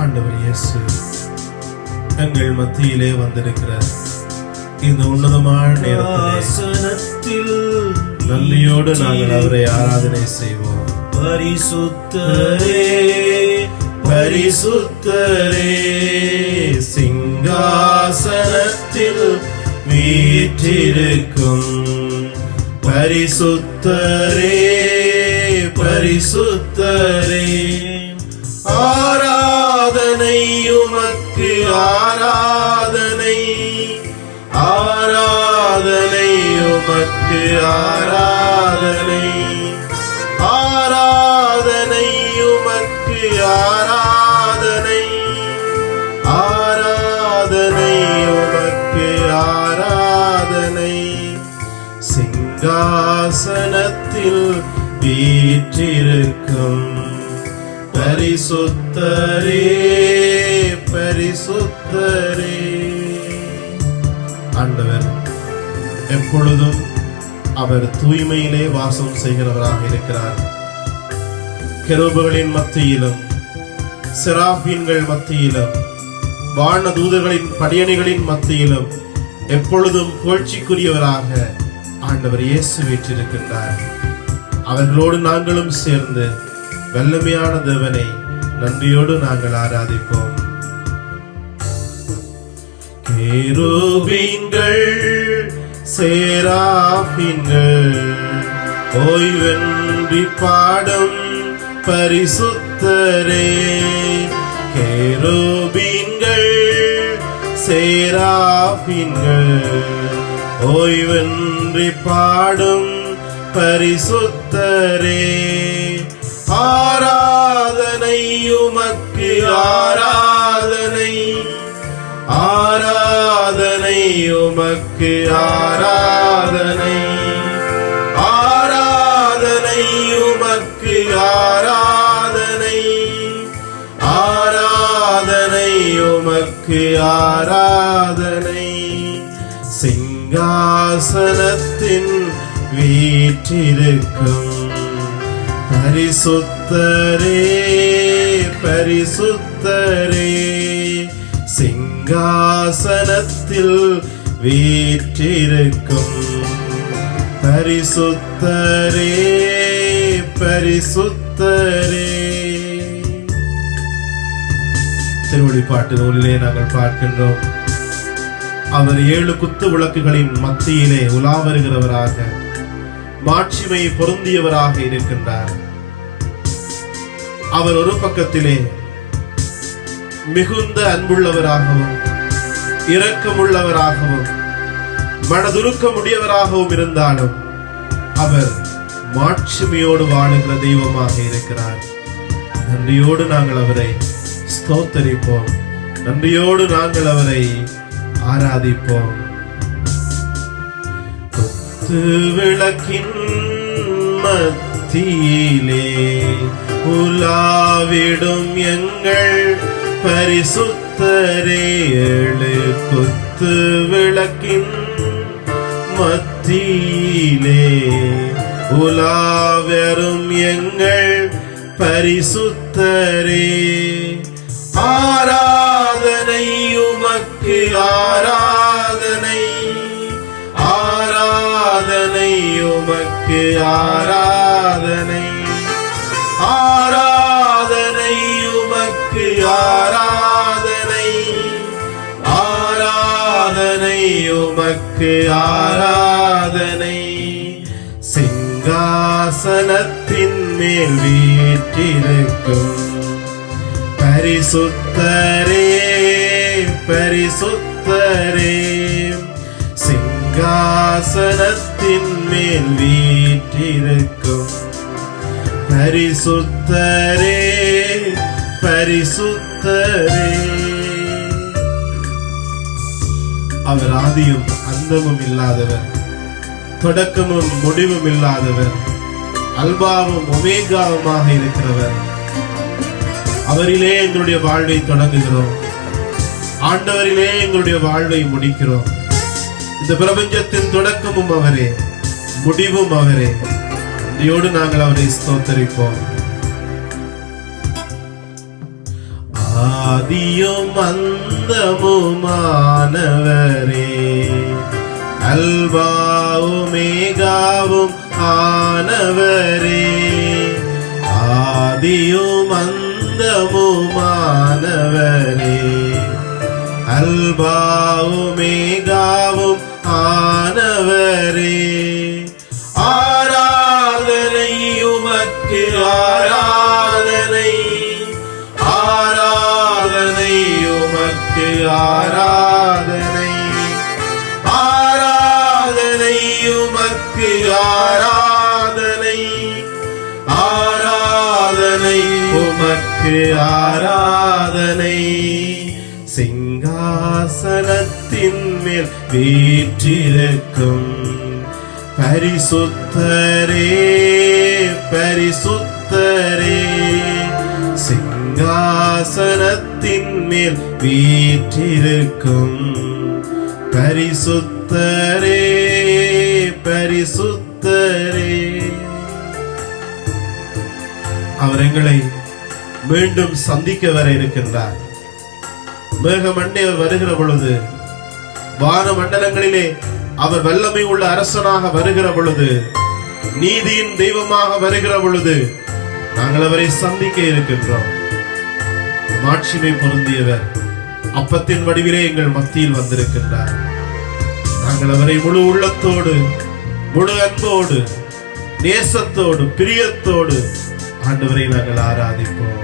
ஆண்டவர் இயேசு எங்கள் மத்தியிலே வந்திருக்கிற இந்த உன்னதமான நேரத்தில் நன்றியோடு நாங்கள் அவரை ஆராதனை செய்வோம். பரிசுத்தரே பரிசுத்தரே சிங்காசனத்தில் வீற்றிருக்கும் பரிசுத்தரே பரிசுத்தரே ஆராதனை உமக்கு ஆராதனை ஆராதனை உமக்கு ஆராதனை ஆராதனை உமக்கு ஆராதனை ஆராதனை உமக்கு ஆராதனை சிங்காசனத்தில் வீற்றிருக்கும் பரிசுத்தரே பரிசுத்தரே. ஆண்டவர் எப்பொழுதும் அவர் தூய்மையிலே வாசம் செய்கிறவராக இருக்கிறார். கெரூபுகளின் மத்தியிலும் செராபீன்கள் மத்தியிலும் வான தூதர்களின் படியணிகளின் மத்தியிலும் எப்பொழுதும் புகழ்ச்சிக்குரியவராக ஆண்டவர் இயேசு வீற்றிருக்கின்றார். அவர்களோடு நாங்களும் சேர்ந்து வல்லமையான தேவனை நன்றியோடு நாங்கள் ஆராதிப்போம். கேருபீன்கள் சேராபீன்கள் ஓய்வென்றி பாடும் பரிசுத்தரே. கேருபீன்கள் சேராபீன்கள் ஓய்வென்றி பாடும் பரிசுத்தரே. ஆராதனை உமக்கு ஆராதனை ஆராதனை உமக்கு ஆராதனை ஆராதனை உமக்கு ஆராதனை ஆராதனை உமக்கு ஆராதனை. சிங்காசனத்தின் வீற்றிருக்கும் பரிசுத்தரே பரிசுத்தரே சிங்காசனத்தில் வீற்றிருக்கும் பரிசுத்தரே பரிசுத்தரே. திருவெளிப்பாட்டு நூலிலே நாங்கள் பார்க்கின்றோம், அவர் 7 குத்து விளக்குகளின் மத்தியிலே உலா வருகிறவராக மாட்சிமை பொருந்தியவராக இருக்கின்றார். அவர் ஒரு பக்கத்திலே மிகுந்த அன்புள்ளவராகவும் இரக்கமுள்ளவராகவும் மனதுருக்கமுடையவராகவும் இருந்தாலும் அவர் மாட்சிமையோடு வாழுகிற தெய்வமாக இருக்கிறார். நன்றியோடு நாங்கள் அவரை ஸ்தோத்தரிப்போம், நன்றியோடு நாங்கள் அவரை ஆராதிப்போம். குத்து விளக்கின் மத்தியிலே உலாவிடும் எங்கள் பரிசுத்தரே. 7 குத்து விளக்கின் மத்தியிலே உலாவரும் எங்கள் பரிசுத்தரே. ஆராதனை உமக்கு ஆராதனை ஆராதனை உமக்கு ஆராதனை ஆராதனை உமக்கு ஆராதனை ஆராதனை உமக்கு ஆராதனை. சிங்காசனத்தின் மேல் வீற்றிருக்கும் பரிசுத்தரே பரிசுத்தரே சிங்காசனத்தின் மேல் வீற்றிருக்கும் பரிசுத்தரே பரிசுத்தரே. அவர் ஆதியும் அந்தமும் இல்லாதவர், தொடக்கமும் முடிவும் இல்லாதவர், அல்பாவும் ஒமேகாவுமாக இருக்கிறவர். அவரிலே எங்களுடைய வாழ்வை தொடங்குகிறோம், ஆண்டவரிலே எங்களுடைய வாழ்வை முடிக்கிறோம். இந்த பிரபஞ்சத்தின் தொடக்கமும் அவரே, முடிவும் அவரே. நன்றியோடு நாங்கள் அவரை ஸ்தோத்தரிப்போம். ஆதியும் அந்தமுமானவரே, அல்பாவும் மேகாவும் ஆனவரே, ஆதியும் அந்தமுமானவரே, அல்பாவும் மேகாவும் ஆனவரே, ஆராதனை உமக்கு ஆராதனை, ஆராதனை உமக்கு ஆராதனை, ஆராதனை உமக்கு ஆராதனை, ஆராதனை உமக்கு ஆராதனை. சிங்காசனத்தின் மேல் வீற்றிருக்கும் பரிசுத்தரே, பரிசுத்தரே, சிங்காசனத்தின் மேல் வீற்றிருக்கும் பரிசுத்தரே, பரிசுத்தரே. அவர் எங்களை மீண்டும் சந்திக்க வர இருக்கின்றார். மேகமண்டே அவர் வருகிற பொழுது, வான மண்டலங்களிலே அவர் வல்லமை உள்ள அரசனாக வருகிற பொழுது, நீதியின் தெய்வமாக வருகிற பொழுது நாங்கள் அவரை சந்திக்க இருக்கின்றோம். மாட்சிமை பொருந்தியவர் அப்பத்தின் வடிவிலே எங்கள் மத்தியில் வந்திருக்கின்றார். நாங்கள் அவரை முழு உள்ளத்தோடு, முழு அன்போடு, நேசத்தோடு, பிரியத்தோடு ஆண்டவரை நாங்கள் ஆராதிப்போம்.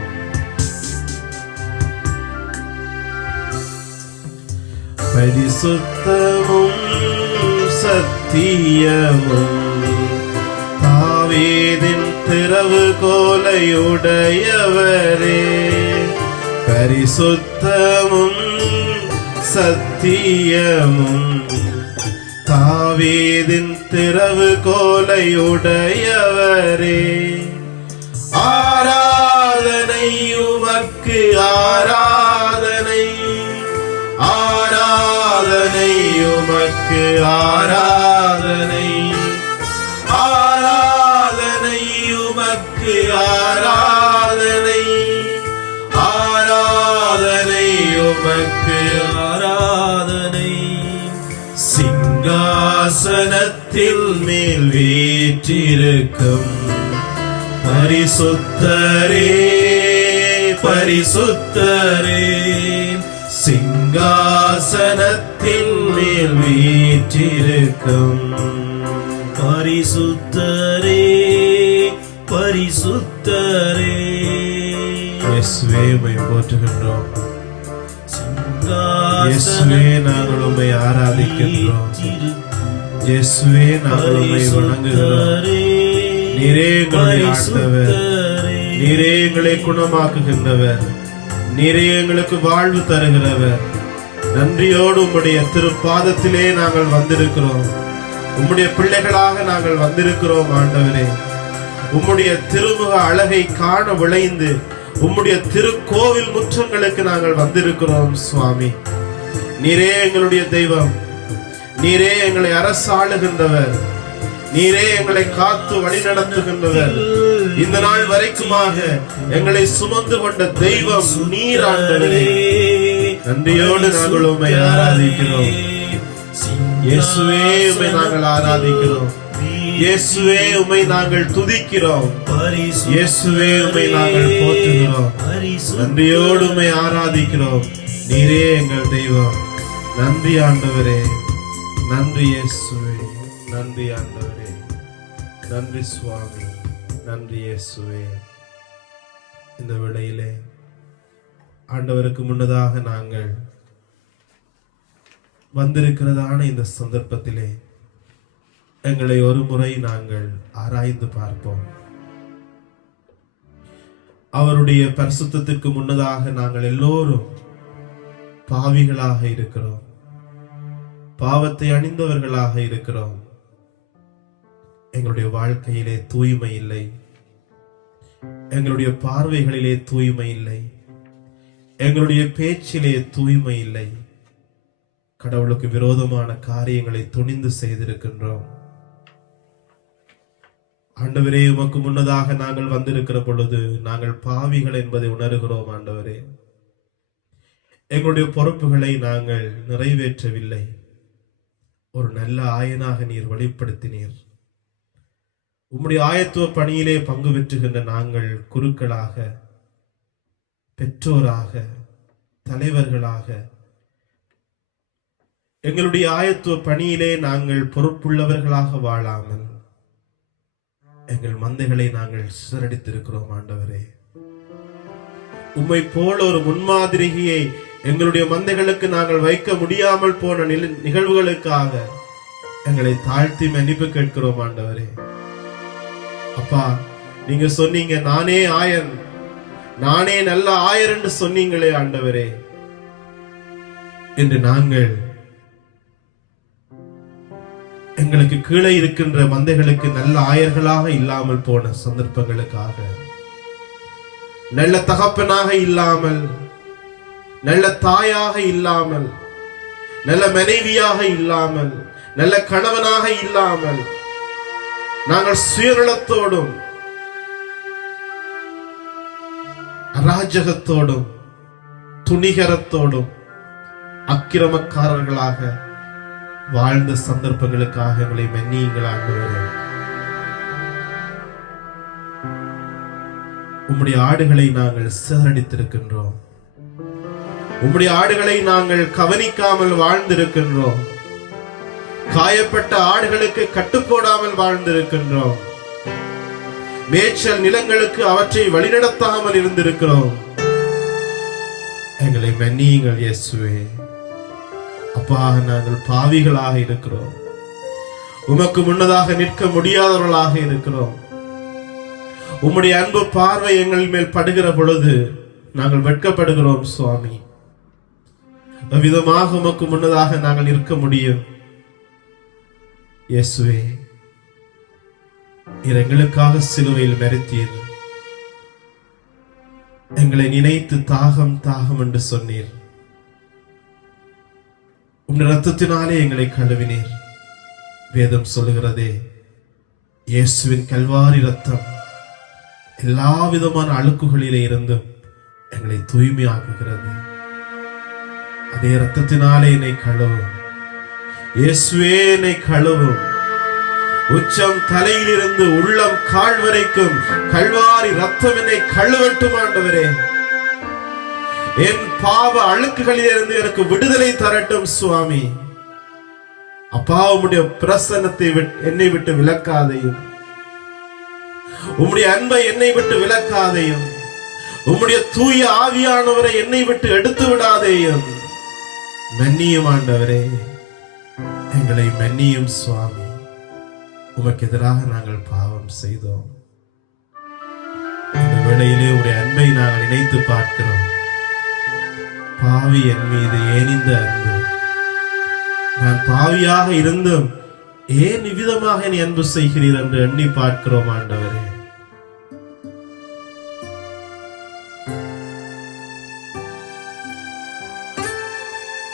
பரிசுத்தமும் சத்தியமும் தாவீதின் திறவுகோலையுடையவரே, பரிசுத்தமும் சத்தியமும் தாவீதின் திறவுகோலையுடையவரே, ஆராதனை உமக்கு ஆராதனை, ஆராதனை உமக்கு ஆராதனை, ஆராதனை உமக்கு ஆராதனை, ஆராதனை உமக்கு ஆராதனை. சிங்காசனத்தில் மேல் வீற்றிருக்கும் பரிசுத்தரே, பரிசுத்தரே, சிங்காசனத்தில் மேல் வீற்றிருக்கும் பரிசுத்தரே, பரிசுத்தரே. இயேசுவே உம்மை போற்றுகின்றோம். இயேசுவே நாங்கள் உம்மை ஆராதிக்கின்றோம். இயேசுவே நாங்கள் உம்மை வணங்குகிறோம். நீரே எங்களுடைய ஆண்டவர், நீரே எங்களை குணமாக்குகின்றவர், நீரே எங்களுக்கு வாழ்வு தருகிறவர். நன்றியோடு உம்முடைய திருப்பாதத்திலே நாங்கள் வந்திருக்கிறோம். உம்முடைய பிள்ளைகளாக நாங்கள் வந்திருக்கிறோம் ஆண்டவரே. உம்முடைய திருமுக அழகை காண விளைந்து உம்முடைய திருக்கோவில் முற்றங்களுக்கு நாங்கள் வந்திருக்கிறோம் சுவாமி. நீரே எங்களுடைய தெய்வம், நீரே எங்களை அரசாளுகின்றவர், நீரே எங்களை காத்து வழி நடத்துகின்றவர். இந்த நாள் வரைக்குமாக எங்களை சுமந்து கொண்ட தெய்வம் நீர் ஆண்டவரே. நன்றியோடு நாங்கள் உம்மை ஆராதிக்கிறோம். இயேசுவே உம்மை நாங்கள் ஆராதிக்கிறோம். இயேசுவே உம்மை நாங்கள் துதிக்கிறோம். இயேசுவே உம்மை நாங்கள் போற்றுகிறோம். நன்றியோடு உம்மை ஆராதிக்கிறோம். நீரே எங்கள் தெய்வம். நன்றி ஆண்டவரே, நன்றி இயேசுவே, நன்றி ஆண்டவரே, நன்றி சுவாமி, நன்றி இயேசுவே. இந்த வேளையிலே ஆண்டவருக்கு முன்னதாக நாங்கள் வந்திருக்கிறதான இந்த சந்தர்ப்பத்திலே எங்களை ஒரு முறை நாங்கள் ஆராய்ந்து பார்ப்போம். அவருடைய பரிசுத்தத்திற்கு முன்னதாக நாங்கள் எல்லோரும் பாவிகளாக இருக்கிறோம், பாவத்தை அணிந்தவர்களாக இருக்கிறோம். எங்களுடைய வாழ்க்கையிலே தூய்மை இல்லை, எங்களுடைய பார்வைகளிலே தூய்மை இல்லை, எங்களுடைய பேச்சிலே தூய்மை இல்லை. கடவுளுக்கு விரோதமான காரியங்களை துணிந்து செய்திருக்கின்றோம். ஆண்டவரே, உமக்கு முன்னதாக நாங்கள் வந்திருக்கிற பொழுது நாங்கள் பாவிகள் என்பதை உணர்கிறோம். ஆண்டவரே, எங்களுடைய பொறுப்புகளை நாங்கள் நிறைவேற்றவில்லை. ஒரு நல்ல ஆயனாக நீர் வெளிப்படுத்தினீர். உம்முடைய ஆயத்துவ பணியிலே பங்கு பெற்றுகின்ற நாங்கள் குருக்களாக, பெற்றோராக, தலைவர்களாக எங்களுடைய ஆயத்துவ பணியிலே நாங்கள் பொறுப்புள்ளவர்களாக வாழாமல் எங்கள் மந்தைகளை நாங்கள் சிதறடித்திருக்கிறோம். ஆண்டவரே, உம்மை போல ஒரு முன்மாதிரியை எங்களுடைய மந்தைகளுக்கு நாங்கள் வைக்க முடியாமல் போன நிகழ்வுகளுக்காக எங்களை தாழ்த்தி மன்னிப்பு கேட்கிறோம். ஆண்டவரே, அப்பா, நீங்க சொன்னீங்க, நானே ஆயன், நானே நல்ல ஆயர் என்று சொன்னீங்களே ஆண்டவரே. என்று நாங்கள் எங்களுக்கு கீழே இருக்கின்ற மந்தைகளுக்கு நல்ல ஆயர்களாக இல்லாமல் போன சந்தர்ப்பங்களுக்காக, நல்ல தகப்பனாக இல்லாமல், நல்ல தாயாக இல்லாமல், நல்ல மனைவியாக இல்லாமல், நல்ல கணவனாக இல்லாமல், நாங்கள் சுயநலத்தோடும் அராஜகத்தோடும் துணிகரத்தோடும் அக்கிரமக்காரர்களாக வாழ்ந்த சந்தர்ப்பங்களுக்காக எங்களை மன்னியுங்கள் ஆண்டவரே. உம்முடைய ஆடுகளை நாங்கள் சிதறடித்திருக்கின்றோம். உம்முடைய ஆடுகளை நாங்கள் கவனிக்காமல் வாழ்ந்திருக்கின்றோம். காயப்பட்ட ஆடுகளுக்கு கட்டுப்போடாமல் வாழ்ந்திருக்கின்றோம். மேய்ச்சல் நிலங்களுக்கு அவற்றை வழிநடத்தாமல் இருந்திருக்கிறோம். எங்களை மன்னியுங்கள் இயேசுவே. அப்பா, நாங்கள் பாவிகளாக இருக்கிறோம். உமக்கு முன்னதாக நிற்க முடியாதவர்களாக இருக்கிறோம். உம்முடைய அன்பு பார்வை எங்கள் மேல் படுகிற பொழுது நாங்கள் வெட்கப்படுகிறோம் சுவாமி. விதமாக உமக்கு முன்னதாக நாங்கள் இருக்க முடியும். இயேசுவே, எங்களுக்காக சிலுவையில் மரித்தீர். எங்களை நினைத்து தாகம் தாகம் என்று சொன்னீர். உம்முடைய ரத்தத்தினாலே எங்களை கழுவினீர். வேதம் சொல்லுகிறதே, இயேசுவின் கல்வாரி ரத்தம் எல்லா விதமான அழுக்குகளிலே இருந்தும் எங்களை தூய்மையாக்குகிறது. அதே ரத்தத்தினாலே என்னை கழுவும். இயேசுவே, என்னை கழுவும். உச்சம் தலையிலிருந்து உள்ளம் கால் வரைக்கும் கல்வாரி ரத்தம் என்னை கழுவட்டும் ஆண்டவரே. என் பாவ அழுக்குகளிலிருந்து எனக்கு விடுதலை தரட்டும் சுவாமி. அப்பா, உம்முடைய பிரசன்னத்தை என்னை விட்டு விலக்காதையும், உம்முடைய அன்பை என்னை விட்டு விலக்காதையும், உம்முடைய தூய ஆவியானவரை என்னை விட்டு எடுத்து விடாதேயும். மன்னியும் ஆண்டவரே, எங்களை மன்னியும் சுவாமி. உமக்கு எதிராக நாங்கள் பாவம் செய்தோம். இந்த வேளையிலே உடைய அன்பை நாங்கள் நினைத்து பார்க்கிறோம். பாவி என் மீது ஏன் இந்த அன்பு? நான் பாவியாக இருந்தும் ஏன் இவ்விதமாக நீ அன்பு செய்கிறீர் என்று எண்ணி பார்க்கிறோம் ஆண்டவரே.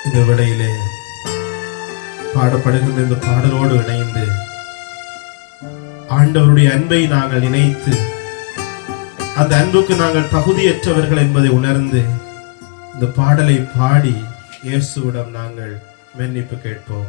இந்த வேளையிலே பாடப்படுகின்ற இந்த பாடலோடு இணைந்து ஆண்டவருடைய அன்பை நாங்கள் நினைத்து அந்த அன்புக்கு நாங்கள் தகுதியற்றவர்கள் என்பதை உணர்ந்து இந்த பாடலை பாடி இயேசுவிடம் நாங்கள் மன்னிப்பு கேட்போம்.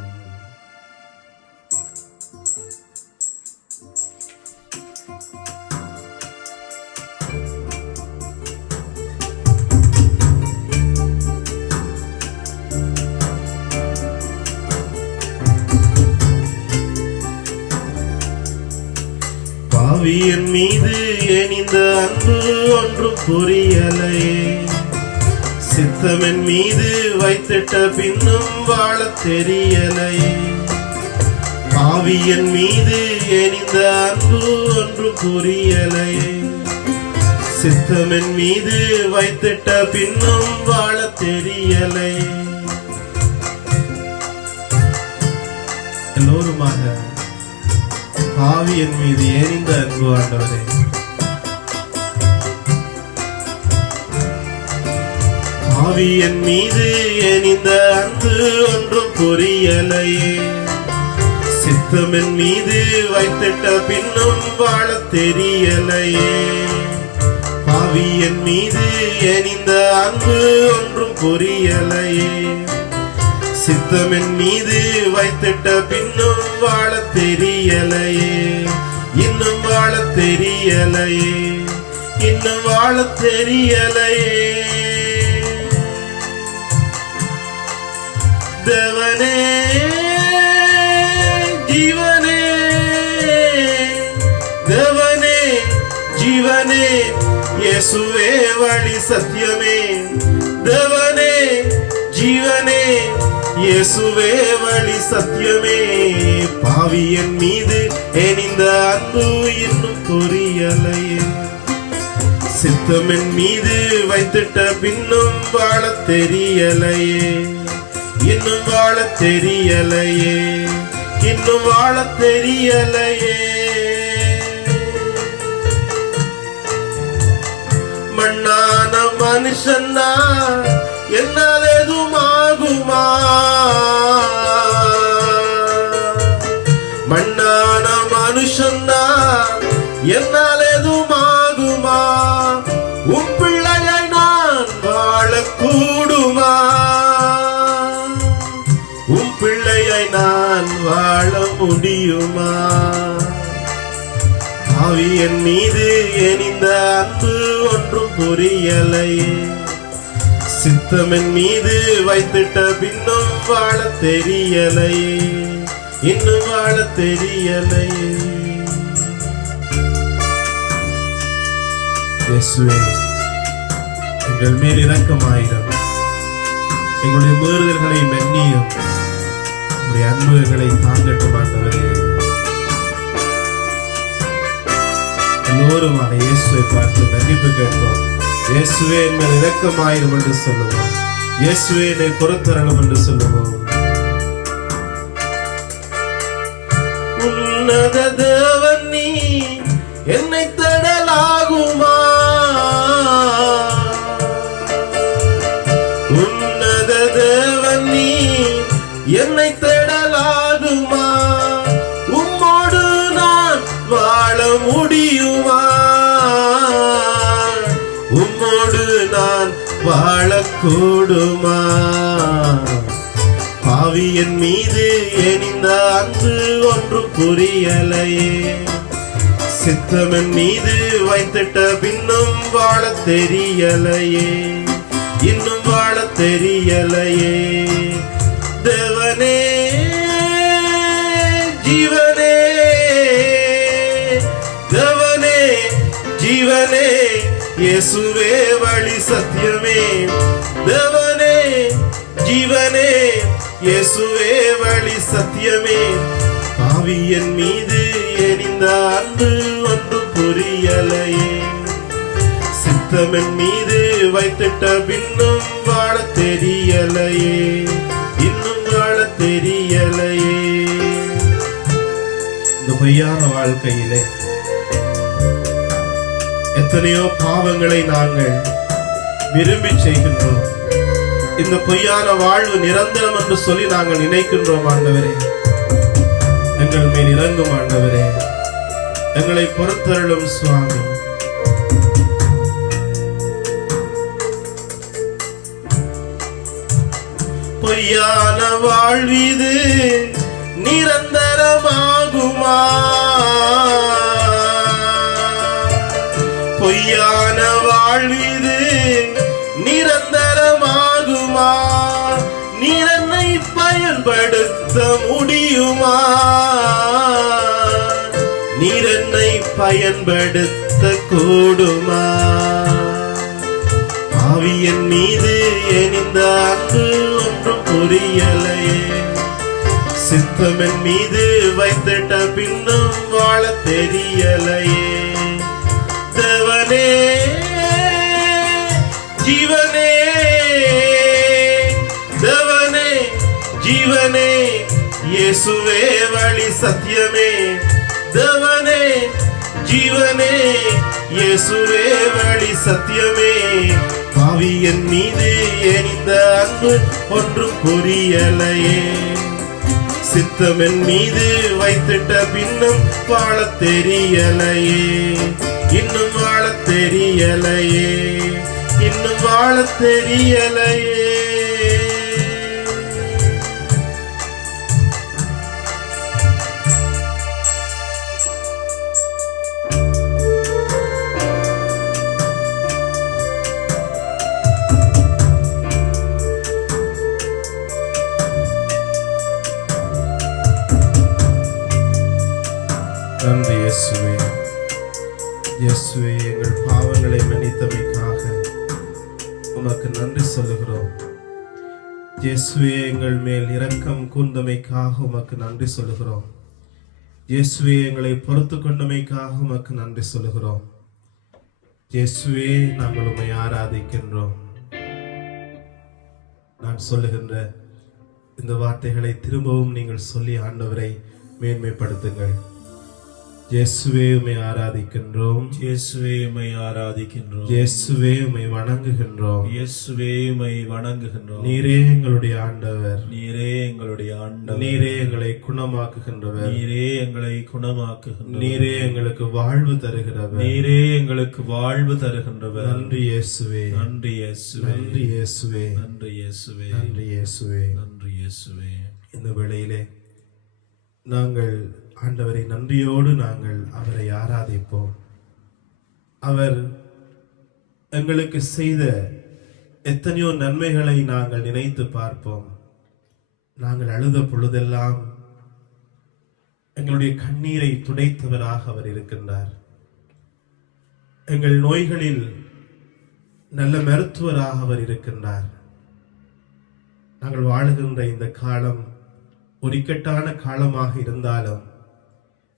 பாவியன் மீது ஏன் இந்த அன்பு ஒன்றும் புரியலையே, சித்தமென் மீது வைத்திட்ட பின்னும் வாழ தெரியலையே. பாவியன் மீது ஏன் இந்த அன்பு ஒன்றும் புரியலையே, சித்தமென் மீது வைத்திட்ட பின்னும் வாழ தெரியலையே. எல்லோருமாக பாவி என் மீது ஏன் இந்த அன்பு ஆண்டவரே? பாவி என் மீது ஏன் இந்த அன்பு ஒன்றும் புரியலையே, சித்தம் என் மீது வைத்திட்ட பின்னும் வாழ தெரியலையே. பாவி என் மீது ஏன் இந்த அன்பு ஒன்றும் புரியலையே. சித்தமென் மீது வைத்திட்ட பின்னும் வாழ தெரியலையே, இன்னும் வாழ தெரியலையே, இன்னும் வாழ தெரியலையே. தேவனே ஜீவனே, தேவனே ஜீவனே, இயேசுவே வழி சத்தியமே. தேவனே ஜீவனே, இயேசுவே வழி சத்தியமே. பாவியன் மீது எனிந்த அன்பு இன்னும் புரியலையே. சித்தமென் மீது வைத்திட்ட பின்னும் வாழ தெரியலையே, இன்னும் வாழ தெரியலையே, இன்னும் வாழ தெரியலையே. மண்ணான மனுஷன்னா என்னால் எதுவும் ஆகுமா? மண்ணான மனுஷன்னா என்னால் எதுவும் ஆகுமா? உன் பிள்ளையை நான் வாழக்கூடுமா? உன் பிள்ளையை நான் வாழ முடியுமா? ஆவியன் மீது எனிந்த அன்பு ஒன்றும் புரியலையே. சித்தமென் மீது வைத்திட்ட பின்னும் வாழ தெரியலையே, இன்னும் வாழ தெரியலையே. இயேசுவே, எங்கள் மேல் இரக்கமாயிரம், எங்களுடைய மீறுதல்களை மன்னியும், உங்களுடைய அன்புகளை தாங்கட்டும் ஆண்டவரே. எல்லோருமான இயேசுவை பார்த்து மன்னிப்பு கேட்போம். இயேசுவே என் மேல் இரக்கமாயிரும் என்று சொல்லுவோம். இயேசுவே என்னை பொறுத்தரணும் என்று சொல்லுவோம். உன்னத தேவன் நீ என்னை தடலாகுமா? உன்னத தேவன் நீ என்னை தடலாகுமா? உம்மோடு நான் வாழ முடியுமா? உம்மோடு நான் வாழக்கூடுமா? பாவியன் மீது எனிந்த அன்பு ஒன்றும் புரியலையே. சித்தமென் மீது வைத்திட்ட பின்னும் வாழ தெரியலையே, இன்னும் வாழ தெரியலையே. தேவனே ஜீவனே, தேவனே ஜீவனே, இயேசுவே வழி சத்தியமே. தேவனே ஜீவனே, இயேசுவே வழி சத்தியமே. பாவியன் மீது எனிந்த அன்பு ஒன்றும் புரியலையே. சித்தமென் மீது வைத்திட்ட பின்னும் வாழ தெரியலையே, இன்னும் வாழ தெரியலையே. இந்த பொய்யான வாழ்க்கையிலே எத்தனையோ பாவங்களை நாங்கள் விரும்பி செய்கின்றோம். இந்த பொய்யான வாழ்வு நிரந்தரம் என்று சொல்லி நாங்கள் நினைக்கின்றோம். ஆண்டவரே, எங்கள் மேல் இறங்கும் ஆண்டவரே, எங்களை பொறுத்தருளும் சுவாமி. பொய்யான வாழ்வீது நிரந்தரமாகுமா? பொய்யான வாழ்வீது நிரந்தரமாகுமா? நீர் என்னை பயன்படுத்த முடியுமா? நீர் என்னை பயன்படுத்த கூடுமா? ஆவியன் மீது எனிந்த அன்பு ஒன்றும் புரியலையே. சித்தமென் மீது வைத்திட்ட பின்னும் வாழ தெரியலையே. தேவனே ஜீவனே, தேவனே ஜீவனே, இயேசுவே வழி சத்தியமே. தேவனே ஜீவனே, இயேசுவே வழி சத்தியமே. பாவியன் மீது எனிந்த அன்பு ஒன்றும் புரியலையே. சித்தமென் மீது வைத்திட்ட பின்னும் வாழ தெரியலையே, இன்னும் வாழ தெரியலையே, இன்னும் வாழ தெரியலையே. இயேசுவே, இயேசுவே, எங்கள் பாவங்களை மன்னித்தமைக்காக உமக்கு நன்றி சொல்லுகிறோம். இயேசுவே, எங்கள் மேல் இரக்கம் கூர்ந்தமைக்காக உமக்கு நன்றி சொல்லுகிறோம். இயேசுவே, எங்களை பொறுத்து கொண்டமைக்காக உமக்கு நன்றி சொல்லுகிறோம். இயேசுவே, நாங்கள் உம்மை ஆராதிக்கின்றோம். நான் சொல்லுகின்ற இந்த வார்த்தைகளை திரும்பவும் நீங்கள் சொல்லி ஆண்டவரை மேன்மைப்படுத்துங்கள். இயேசுவே, உம்மை ஆராதிக்கின்றோம். இயேசுவே, உம்மை ஆராதிக்கின்றோம். இயேசுவே, உம்மை வணங்குகின்றோம். இயேசுவே, உம்மை வணங்குகின்றோம். நீரே எங்களுடைய ஆண்டவர். நீரே எங்களுடைய ஆண்டவர். நீரே எங்களை குணமாக்குகின்றவர். நீரே எங்களை குணமாக்குகின்றவர். நீரே எங்களுக்கு வாழ்வு தருகிறவர். நீரே எங்களுக்கு வாழ்வு தருகின்றவர். நன்றி இயேசுவே, நன்றி இயேசுவே, நன்றி இயேசுவே, நன்றி இயேசுவே, நன்றி இயேசுவே. நன்றி இயேசுவே. இந்த வேளையிலே நாங்கள் ஆண்டவரை நன்றியோடு நாங்கள் அவரை ஆராதிப்போம். அவர் எங்களுக்கு செய்த எத்தனையோ நன்மைகளை நாங்கள் நினைத்து பார்ப்போம். நாங்கள் அழுத பொழுதெல்லாம் எங்களுடைய கண்ணீரை துடைத்தவராக அவர் இருக்கின்றார். எங்கள் நோய்களில் நல்ல மருத்துவராக அவர் இருக்கின்றார். நாங்கள் வாழுகின்ற இந்த காலம் ஒரு இக்கட்டான காலமாக இருந்தாலும்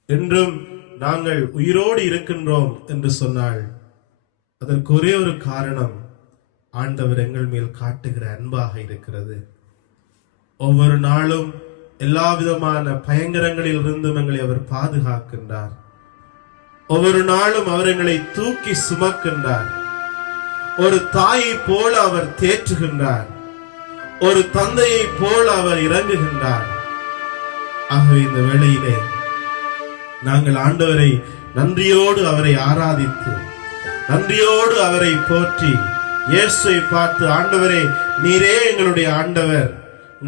இன்றும் நாங்கள் உயிரோடு இருக்கின்றோம் என்று சொன்னால் அதற்கு ஒரே ஒரு காரணம் ஆண்டவர் எங்கள் மேல் காட்டுகிற அன்பாக இருக்கிறது. ஒவ்வொரு நாளும் எல்லா விதமான பயங்கரங்களில் இருந்தும் எங்களை அவர் பாதுகாக்கின்றார். ஒவ்வொரு நாளும் அவர் எங்களை தூக்கி சுமக்கின்றார். ஒரு தாயை போல அவர் தேற்றுகின்றார். ஒரு தந்தையை போல அவர் இறங்குகின்றார். ஆகவே இந்த வேளையிலே நாங்கள் ஆண்டவரை நன்றியோடு அவரை ஆராதித்து நன்றியோடு அவரை போற்றி இயேசுவை பார்த்து, ஆண்டவரே, நீரே எங்களுடைய ஆண்டவர்,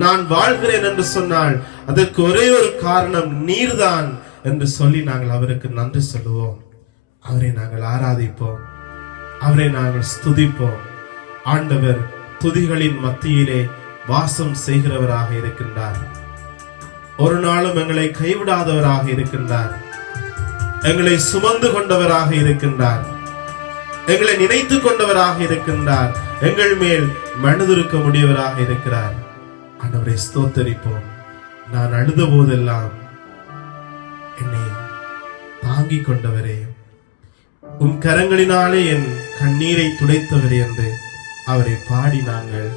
நான் வாழ்கிறேன் என்று சொன்னால் அதற்கு ஒரே ஒரு காரணம் நீர்தான் என்று சொல்லி நாங்கள் அவருக்கு நன்றி சொல்லுவோம். அவரை நாங்கள் ஆராதிப்போம். அவரை நாங்கள் ஸ்துதிப்போம். ஆண்டவர் துதிகளின் மத்தியிலே வாசம் செய்கிறவராக இருக்கின்றார். ஒரு நாளும் எங்களை கைவிடாதவராக இருக்கின்றார். எங்களை சுமந்து கொண்டவராக இருக்கின்றார். எங்களை நினைத்து கொண்டவராக இருக்கின்றார். எங்கள் மேல் மனதுருக்க முடியவராக இருக்கிறார். ஆண்டவரை ஸ்தோத்தரிப்போம். நான் அழுத போதெல்லாம் என்னை தாங்கிக் கொண்டவரே, உம் கரங்களினாலே என் கண்ணீரை துடைத்தவரே என்று அவரை பாடி நாங்கள்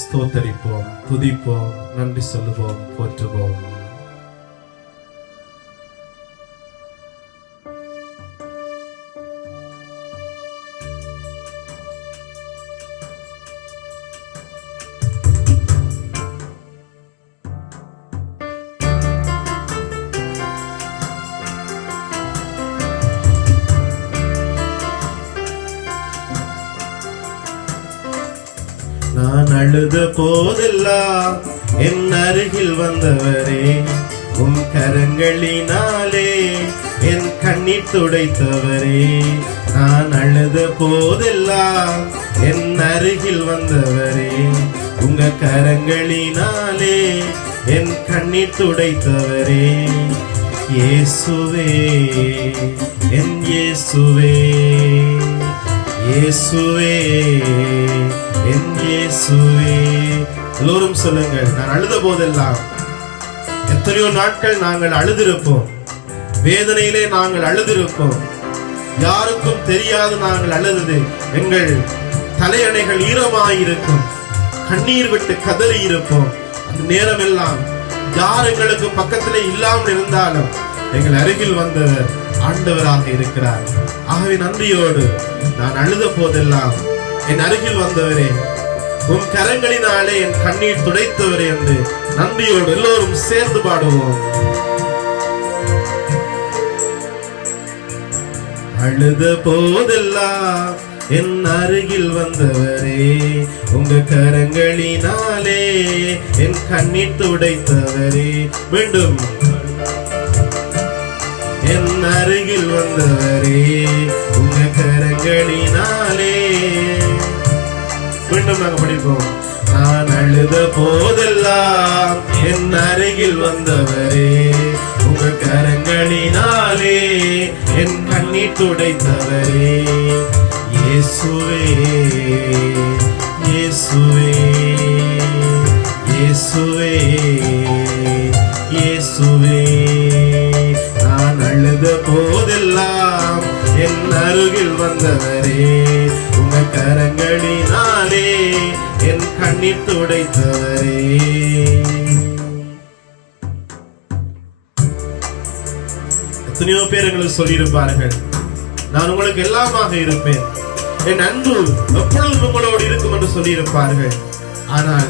ஸ்தோத்தரிப்போம், துதிப்போம், நன்றி சொல்லுவோம், போற்றுவோம். நான் அழுத போதெல்லாம் என் அருகில் வந்தவரே, உம் கரங்களினாலே என் கண்ணீர் துடைத்தவரே. நான் அழுத போதெல்லாம் என் அருகில் வந்தவரே, உங்க கரங்களினாலே என் கண்ணீர் துடைத்தவரே. இயேசுவே, என் இயேசுவே, இயேசுவே, என் இயேசுவே. எல்லோரும் சொல்லுங்கள், நான் அழுத போதெல்லாம். எத்தனையோ நாட்கள் நாங்கள் அழுதிருப்போம். வேதனையிலே நாங்கள் அழுதிருப்போம். யாருக்கும் தெரியாது நாங்கள் அழுதது. எங்கள் தலையணைகள் ஈரமாயிருக்கும். கண்ணீர் விட்டு கதறி இருப்போம். அந்த நேரமெல்லாம் யார் எங்களுக்கு பக்கத்திலே இல்லாமல் இருந்தாலும் எங்கள் அருகில் வந்தவர் ஆண்டவராக இருக்கிறார். ஆகவே நன்றியோடு நான் அழுத போதெல்லாம் என் அருகில் வந்தவரே, உன் கரங்களினாலே என் கண்ணீர் துடைத்தவரே என்று நன்றியோடு எல்லோரும் சேர்ந்து பாடுவோம். அழுத போதெல்லாம் என் அருகில் வந்தவரே, உங்க கரங்களினாலே என் கண்ணீர் துடைத்தவரே. மீண்டும், என் அருகில் வந்தவரே, உங்க கரங்களினாலே. மீண்டும் நாங்க படிப்போம். நான் அழுத போதெல்லாம் என் அருகில் வந்தவரே, உங்க கரங்களினாலே துடைத்தவரே இயேசுவே இயேசுவே இயேசுவே இயேசுவே. நான் அழுத போதெல்லாம் என் அருகில் வந்தவரே உங்க கரங்களினாலே என் கண்ணீர் துடைத்தவரே. எத்தனையோ பேர் எங்களுக்கு சொல்லியிருப்பார்கள், நான் உங்களுக்கு எல்லாமாக இருப்பேன், என் அன்பு எப்பொழுதும் உங்களோடு இருக்கும் என்று சொல்லியிருப்பார்கள். ஆனால்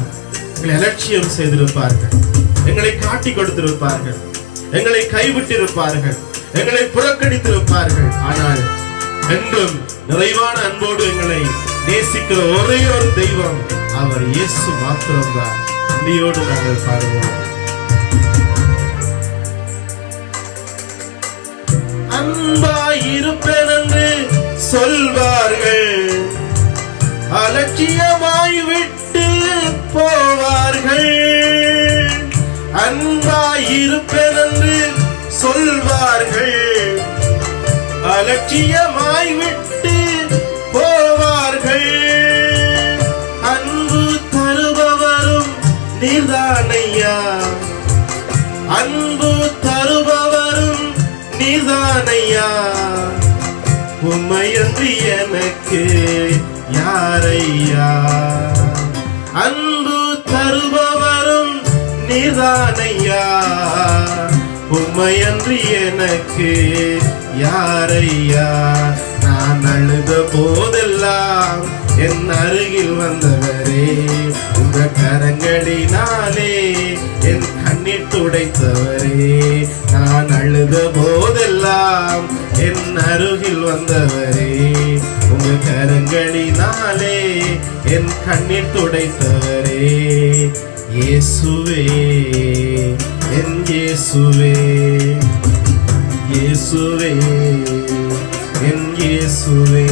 எங்களை அலட்சியம் செய்திருப்பார்கள், எங்களை காட்டி கொடுத்திருப்பார்கள், எங்களை கைவிட்டிருப்பார்கள், எங்களை புறக்கணித்திருப்பார்கள். ஆனால் என்றும் நிறைவான அன்போடு எங்களை நேசிக்கிற ஒரே ஒரு தெய்வம் அவர் இயேசு மாத்திரம்தான். அன்பையோடு நாங்கள் பாடுவோம். அன்பாயிருப்பேன் என்று சொல்வார்கள், அலட்சியமாய் விட்டு போவார்கள். அன்பாயிருப்பேன் என்று சொல்வார்கள், அலட்சியமாய் விட்டு போவார்கள். அன்பு தருபவரும் நீர்தானையா, அன்பு தருபவரும் நீர்தானையா. உம்மையன்றி எனக்கு யாரையா. அன்பு தருபவரும் நீர்தானையா, உம்மையன்றி எனக்கு யாரையா. நான் அழுத போதெல்லாம் என் அருகில் வந்தவரே உங்க கரங்களினாலே என் கண்ணீர் துடைத்தவரே. நான் அழுத போதெல்லாம் என் அருகில் வந்தவரே உங்க கரங்களினாலே என் கண்ணீர் துடைத்தவரே. இயேசுவே என் இயேசுவே இயேசுவே என் இயேசுவே.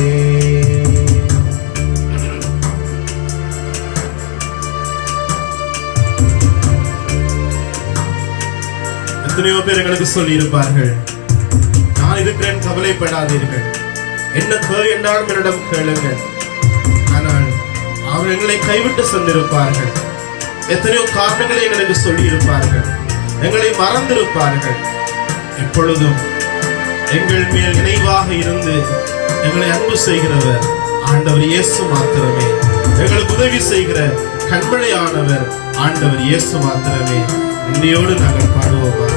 எத்தனையோ பேர் எங்களுக்கு சொல்லி இருப்பார்கள், நான் இருக்கிறேன், கவலைப்படாதீர்கள், என்ன தேவை என்றாலும் என்னிடம் கேளுங்கள். ஆனால் அவர் எங்களை கைவிட்டு சென்றிருப்பார்கள். எத்தனையோ காரணங்களை எங்களுக்கு சொல்லி இருப்பார்கள், எங்களை மறந்திருப்பார்கள். இப்பொழுதும் எங்கள் மேல் நினைவாக இருந்து எங்களை அன்பு செய்கிறவர் ஆண்டவர் இயேசு மாத்திரமே. எங்களுக்கு உதவி செய்கிற கண்மலையானவர் ஆண்டவர் இயேசு மாத்திரமே. இன்றையோடு நாங்கள் பாடுவோமா?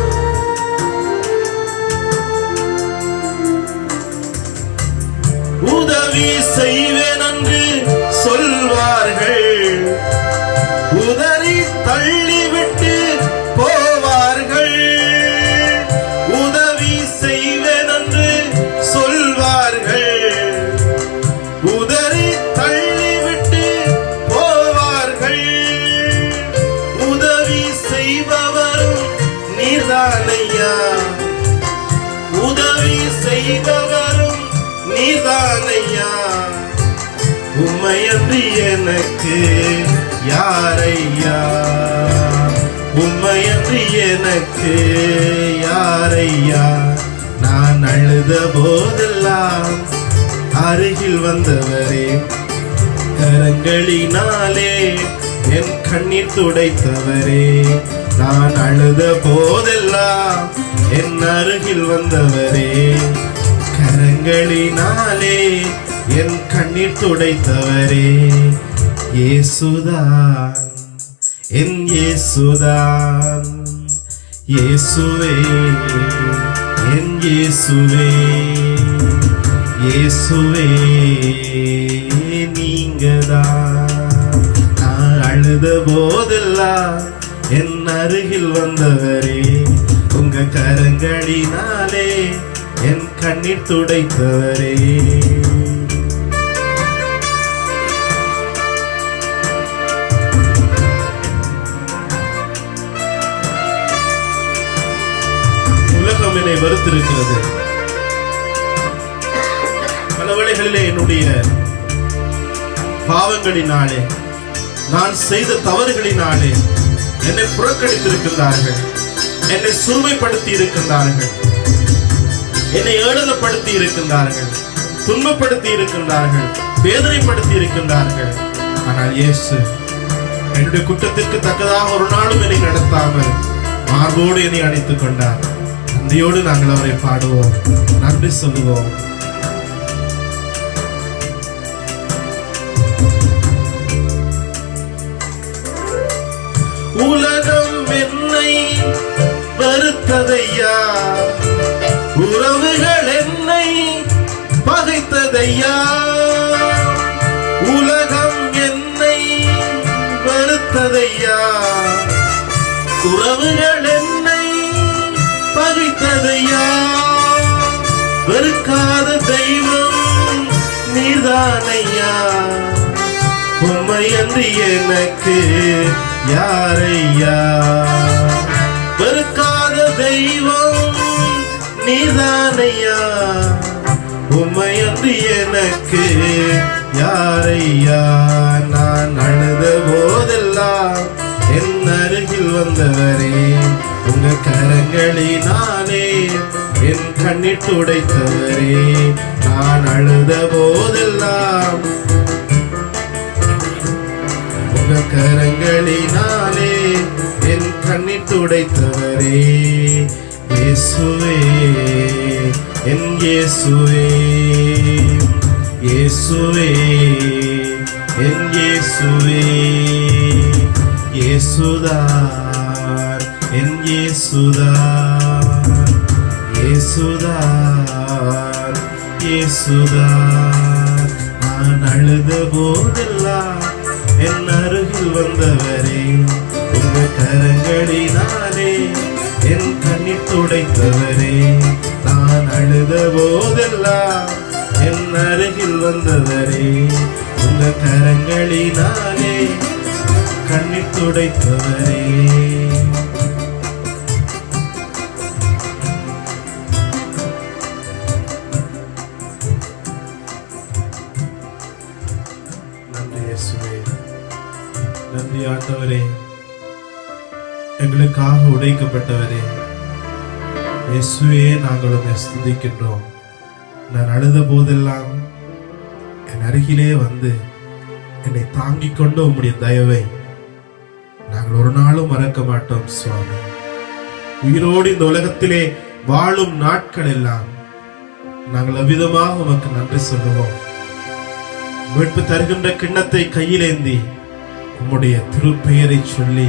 உதவி செய்வேன் என்று சொல்வார்கள், உதறி தள்ளிவிட்டு போவார்கள். உதவி செய்வேன் என்று சொல்வார்கள், உதறி தள்ளிவிட்டு போவார்கள். உதவி செய்பவரும் நீர்தானையா, உதவி செய்பவரும் நீர்தானையா. உம்மையன்றி எனக்கு யாரையா, உம்மையன்றி எனக்கு யாரையா. நான் அழுத போதெல்லாம் அருகில் வந்தவரே கரங்களினாலே என் கண்ணீர் துடைத்தவரே. நான் அழுத போதெல்லாம் என் அருகில் வந்தவரே கரங்களினாலே என் கண்ணீர் துடைத்தவரே. இயேசுதான் என் இயேசுதான், இயேசுவே என் இயேசுவே, இயேசுவே நீங்கதான். நான் அழுத போதெல்லாம் என் அருகில் வந்தவரே உங்க கரங்களினாலே என் கண்ணீர் துடைத்தவரே. உலகம் என்னை வெறுத்திருக்கிறது. பல வேளைகளிலே என்னுடைய பாவங்களினாலே, நான் செய்த தவறுகளினாலே என்னை புறக்கணித்திருக்கின்றார்கள், என்னை சிறுமைப்படுத்தி இருக்கின்றார்கள். என்னை ஏளனப்படுத்தி இருக்கின்றார்கள், துன்பப்படுத்தி இருக்கின்றார்கள், வேதனைப்படுத்தி இருக்கின்றார்கள். ஆனால் இயேசு என்னுடைய குற்றத்திற்கு தக்கதாக ஒரு நாளும் என்னை நடத்தாமல் மார்போடு என்னை அணைத்துக் கொண்டார். நன்றியோடு நாங்கள் அவரை பாடுவோம், நன்றி சொல்லுவோம். உலகம் என்னை வருத்ததையா, உறவுகள் என்னை பகைத்ததையா. உலகம் என்னை வருத்ததையா, உறவுகள் என்னை பகைத்ததையா. வெறுக்காத தெய்வம் நீதானையா, உம்மை அன்றி எனக்கு யாரையா. வெறுக்காத தெய்வம் நீதானையா, உம்மை அன்றி எனக்கு யாரையா. நான் அழுத போதெல்லாம் என் அருகில் வந்தவரே, உங்க கரங்களினாலே என் கண்ணீர் துடைத்தவரே. நான் அழுத போதெல்லாம் உங்க கரங்களினாலே என் கண்ணீர் துடைத்தவரே. இயேசுவே, என் இயேசுவே, இயேசுவே, என் இயேசுவே. இயேசுதான், என் இயேசுதான், இயேசுதான், இயேசுதான். நான் அழுத போதெல்லாம் என் அருகில் வந்தவரே, உங்க கரங்களினாலே என் கண்ணீர் துடைத்தவரே. நான் அழுத போதெல்லாம் என் அருகில் வந்தவரே, உங்க கரங்களினாலே கண்ணீர் துடைத்தவரே. நன்றி இயேசுவே, நன்றி ஆண்டவரே, எங்களுக்காக உடைக்கப்பட்டவரே. இயேசுவே, நாங்கள் உம்மை ஸ்துதிக்கின்றோம். நான் அழுத போதெல்லாம் என் அருகிலே வந்து என்னை தாங்கிக் கொண்ட உம்முடைய தயவை நாங்கள் ஒரு நாளும் மறக்க மாட்டோம் சுவாமி. உயிரோடு இந்த உலகத்திலே வாழும் நாட்கள் எல்லாம் நாங்கள் அவ்விதமாக உமக்கு நன்றி சொல்லுவோம். மீட்பு தருகின்ற கிண்ணத்தை கையிலேந்தி உம்முடைய திருப்பெயரை சொல்லி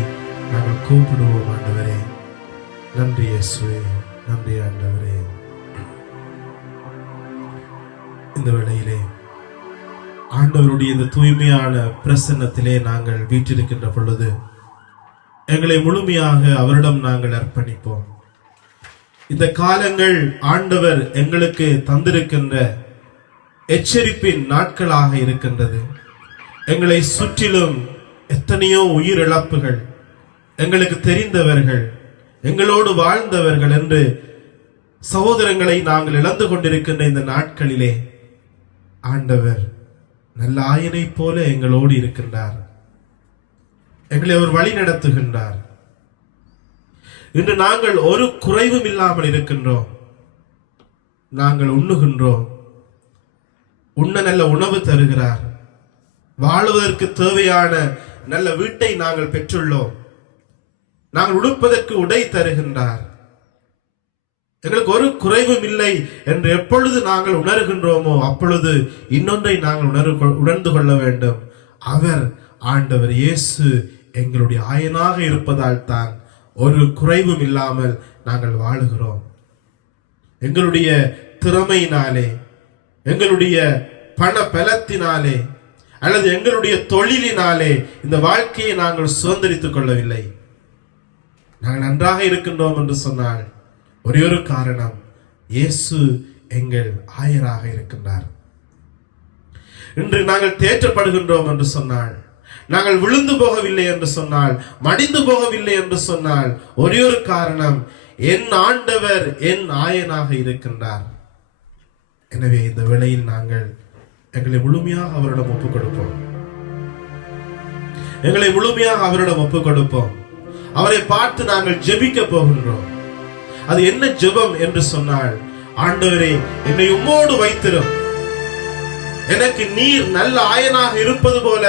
நாங்கள் கூப்பிடுவோம் ஆண்டவரே. நன்றி இயேசுவே, நன்றி ஆண்டவரே. இந்த வேளையிலே ஆண்டவருடைய இந்த தூய்மையான பிரசன்னத்திலே நாங்கள் வீற்றிருக்கின்ற பொழுது எங்களை முழுமையாக அவரிடம் நாங்கள் அர்ப்பணிப்போம். இந்த காலங்கள் ஆண்டவர் எங்களுக்கு தந்திருக்கின்ற எச்சரிப்பின் நாட்களாக இருக்கின்றது. எங்களை சுற்றிலும் எத்தனையோ உயிரிழப்புகள், எங்களுக்கு தெரிந்தவர்கள், எங்களோடு வாழ்ந்தவர்கள் என்று சகோதரங்களை நாங்கள் இழந்து கொண்டிருக்கின்ற இந்த நாட்களிலே ஆண்டவர் நல்ல ஆயனை போல எங்களோடு இருக்கின்றார். எங்களை அவர் வழி நடத்துகின்றார். இன்று நாங்கள் ஒரு குறைவும் இல்லாமல் இருக்கின்றோம். நாங்கள் உண்ணுகின்றோம், உண்ண நல்ல உணவு தருகிறார். வாழுவதற்கு தேவையான நல்ல வீட்டை நாங்கள் பெற்றுள்ளோம். நாங்கள் உடுப்பதற்கு உடை தருகின்றார். எங்களுக்கு ஒரு குறைவும் இல்லை என்று எப்பொழுது நாங்கள் உணர்கின்றோமோ அப்பொழுது இன்னொன்றை நாங்கள் உணர்ந்து கொள்ள வேண்டும். அவர் ஆண்டவர் இயேசு எங்களுடைய ஆயனாக இருப்பதால் தான் ஒரு குறைவும் இல்லாமல் நாங்கள் வாழுகிறோம். எங்களுடைய திறமையினாலே, எங்களுடைய பண பலத்தினாலே அல்லது எங்களுடைய தொழிலினாலே இந்த வாழ்க்கையை நாங்கள் சுதந்திரித்துக் கொள்ளவில்லை. நாங்கள் நன்றாக இருக்கின்றோம் என்று சொன்னால் ஒரே ஒரு காரணம், இயேசு எங்கள் ஆயராக இருக்கின்றார். இன்று நாங்கள் தேற்றப்படுகின்றோம் என்று சொன்னால், நாங்கள் விழுந்து போகவில்லை என்று சொன்னால், மடிந்து போகவில்லை என்று சொன்னால் ஒரே ஒரு காரணம், என் ஆண்டவர் என் ஆயனாக இருக்கின்றார். எனவே இந்த வேளையில் நாங்கள் எங்களை முழுமையாக அவரிடம் ஒப்புக் கொடுப்போம். எங்களை முழுமையாக அவரிடம் ஒப்புக் கொடுப்போம். அவரை பார்த்து நாங்கள் ஜெபிக்க போகின்றோம். அது என்ன ஜெபம் என்று சொன்னால், ஆண்டவரே என்னை உம்மோடு வைத்திரும். எனக்கு நீர் நல்ல ஆயனாக இருப்பது போல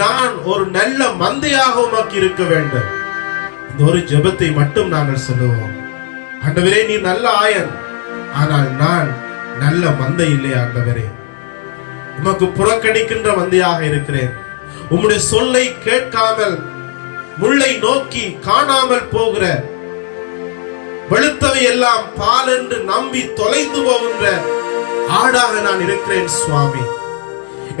நான் ஒரு நல்ல மந்தையாக உமக்கு இருக்க வேண்டும். இந்த ஒரு ஜெபத்தை மட்டும் நாங்கள் சொல்லுவோம். ஆண்டவரே நீர் நல்ல ஆயன், ஆனால் நான் நல்ல மந்தை இல்லை ஆண்டவரே. உமக்கு புறக்கணிக்கின்ற மந்தையாக இருக்கிறேன். உம்முடைய சொல்லை கேட்காமல் முள்ளை நோக்கி காணாமல் போகிற, வெளுத்தவை எல்லாம் பால் என்று நம்பி தொலைந்து போகின்ற ஆடாக நான் இருக்கிறேன் சுவாமி.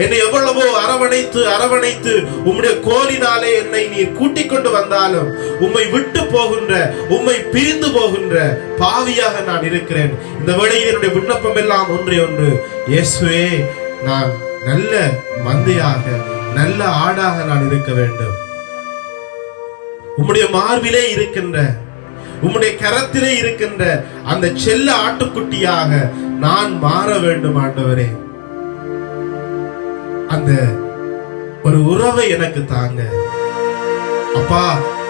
என்னை எவ்வளவோ அரவணைத்து உம்முடைய கோலினாலே என்னை நீர் கூட்டிக் கொண்டு வந்தாலும் உம்மை விட்டு போகின்ற, உம்மை பிரிந்து போகின்ற பாவியாக நான் இருக்கிறேன். இந்த வேளையில் என்னுடைய விண்ணப்பம் எல்லாம் ஒன்றே ஒன்று, இயேசுவே நான் நல்ல மந்தையாக நல்ல ஆடாக நான் இருக்க வேண்டும். உம்முடைய மார்பிலே இருக்கின்ற, உம்முடைய கரத்திலே இருக்கின்ற அந்த செல்ல ஆட்டுக்குட்டியாக நான் மாற வேண்டும் ஆண்டவரே. அந்த ஒரு உறவை எனக்கு தாங்க அப்பா.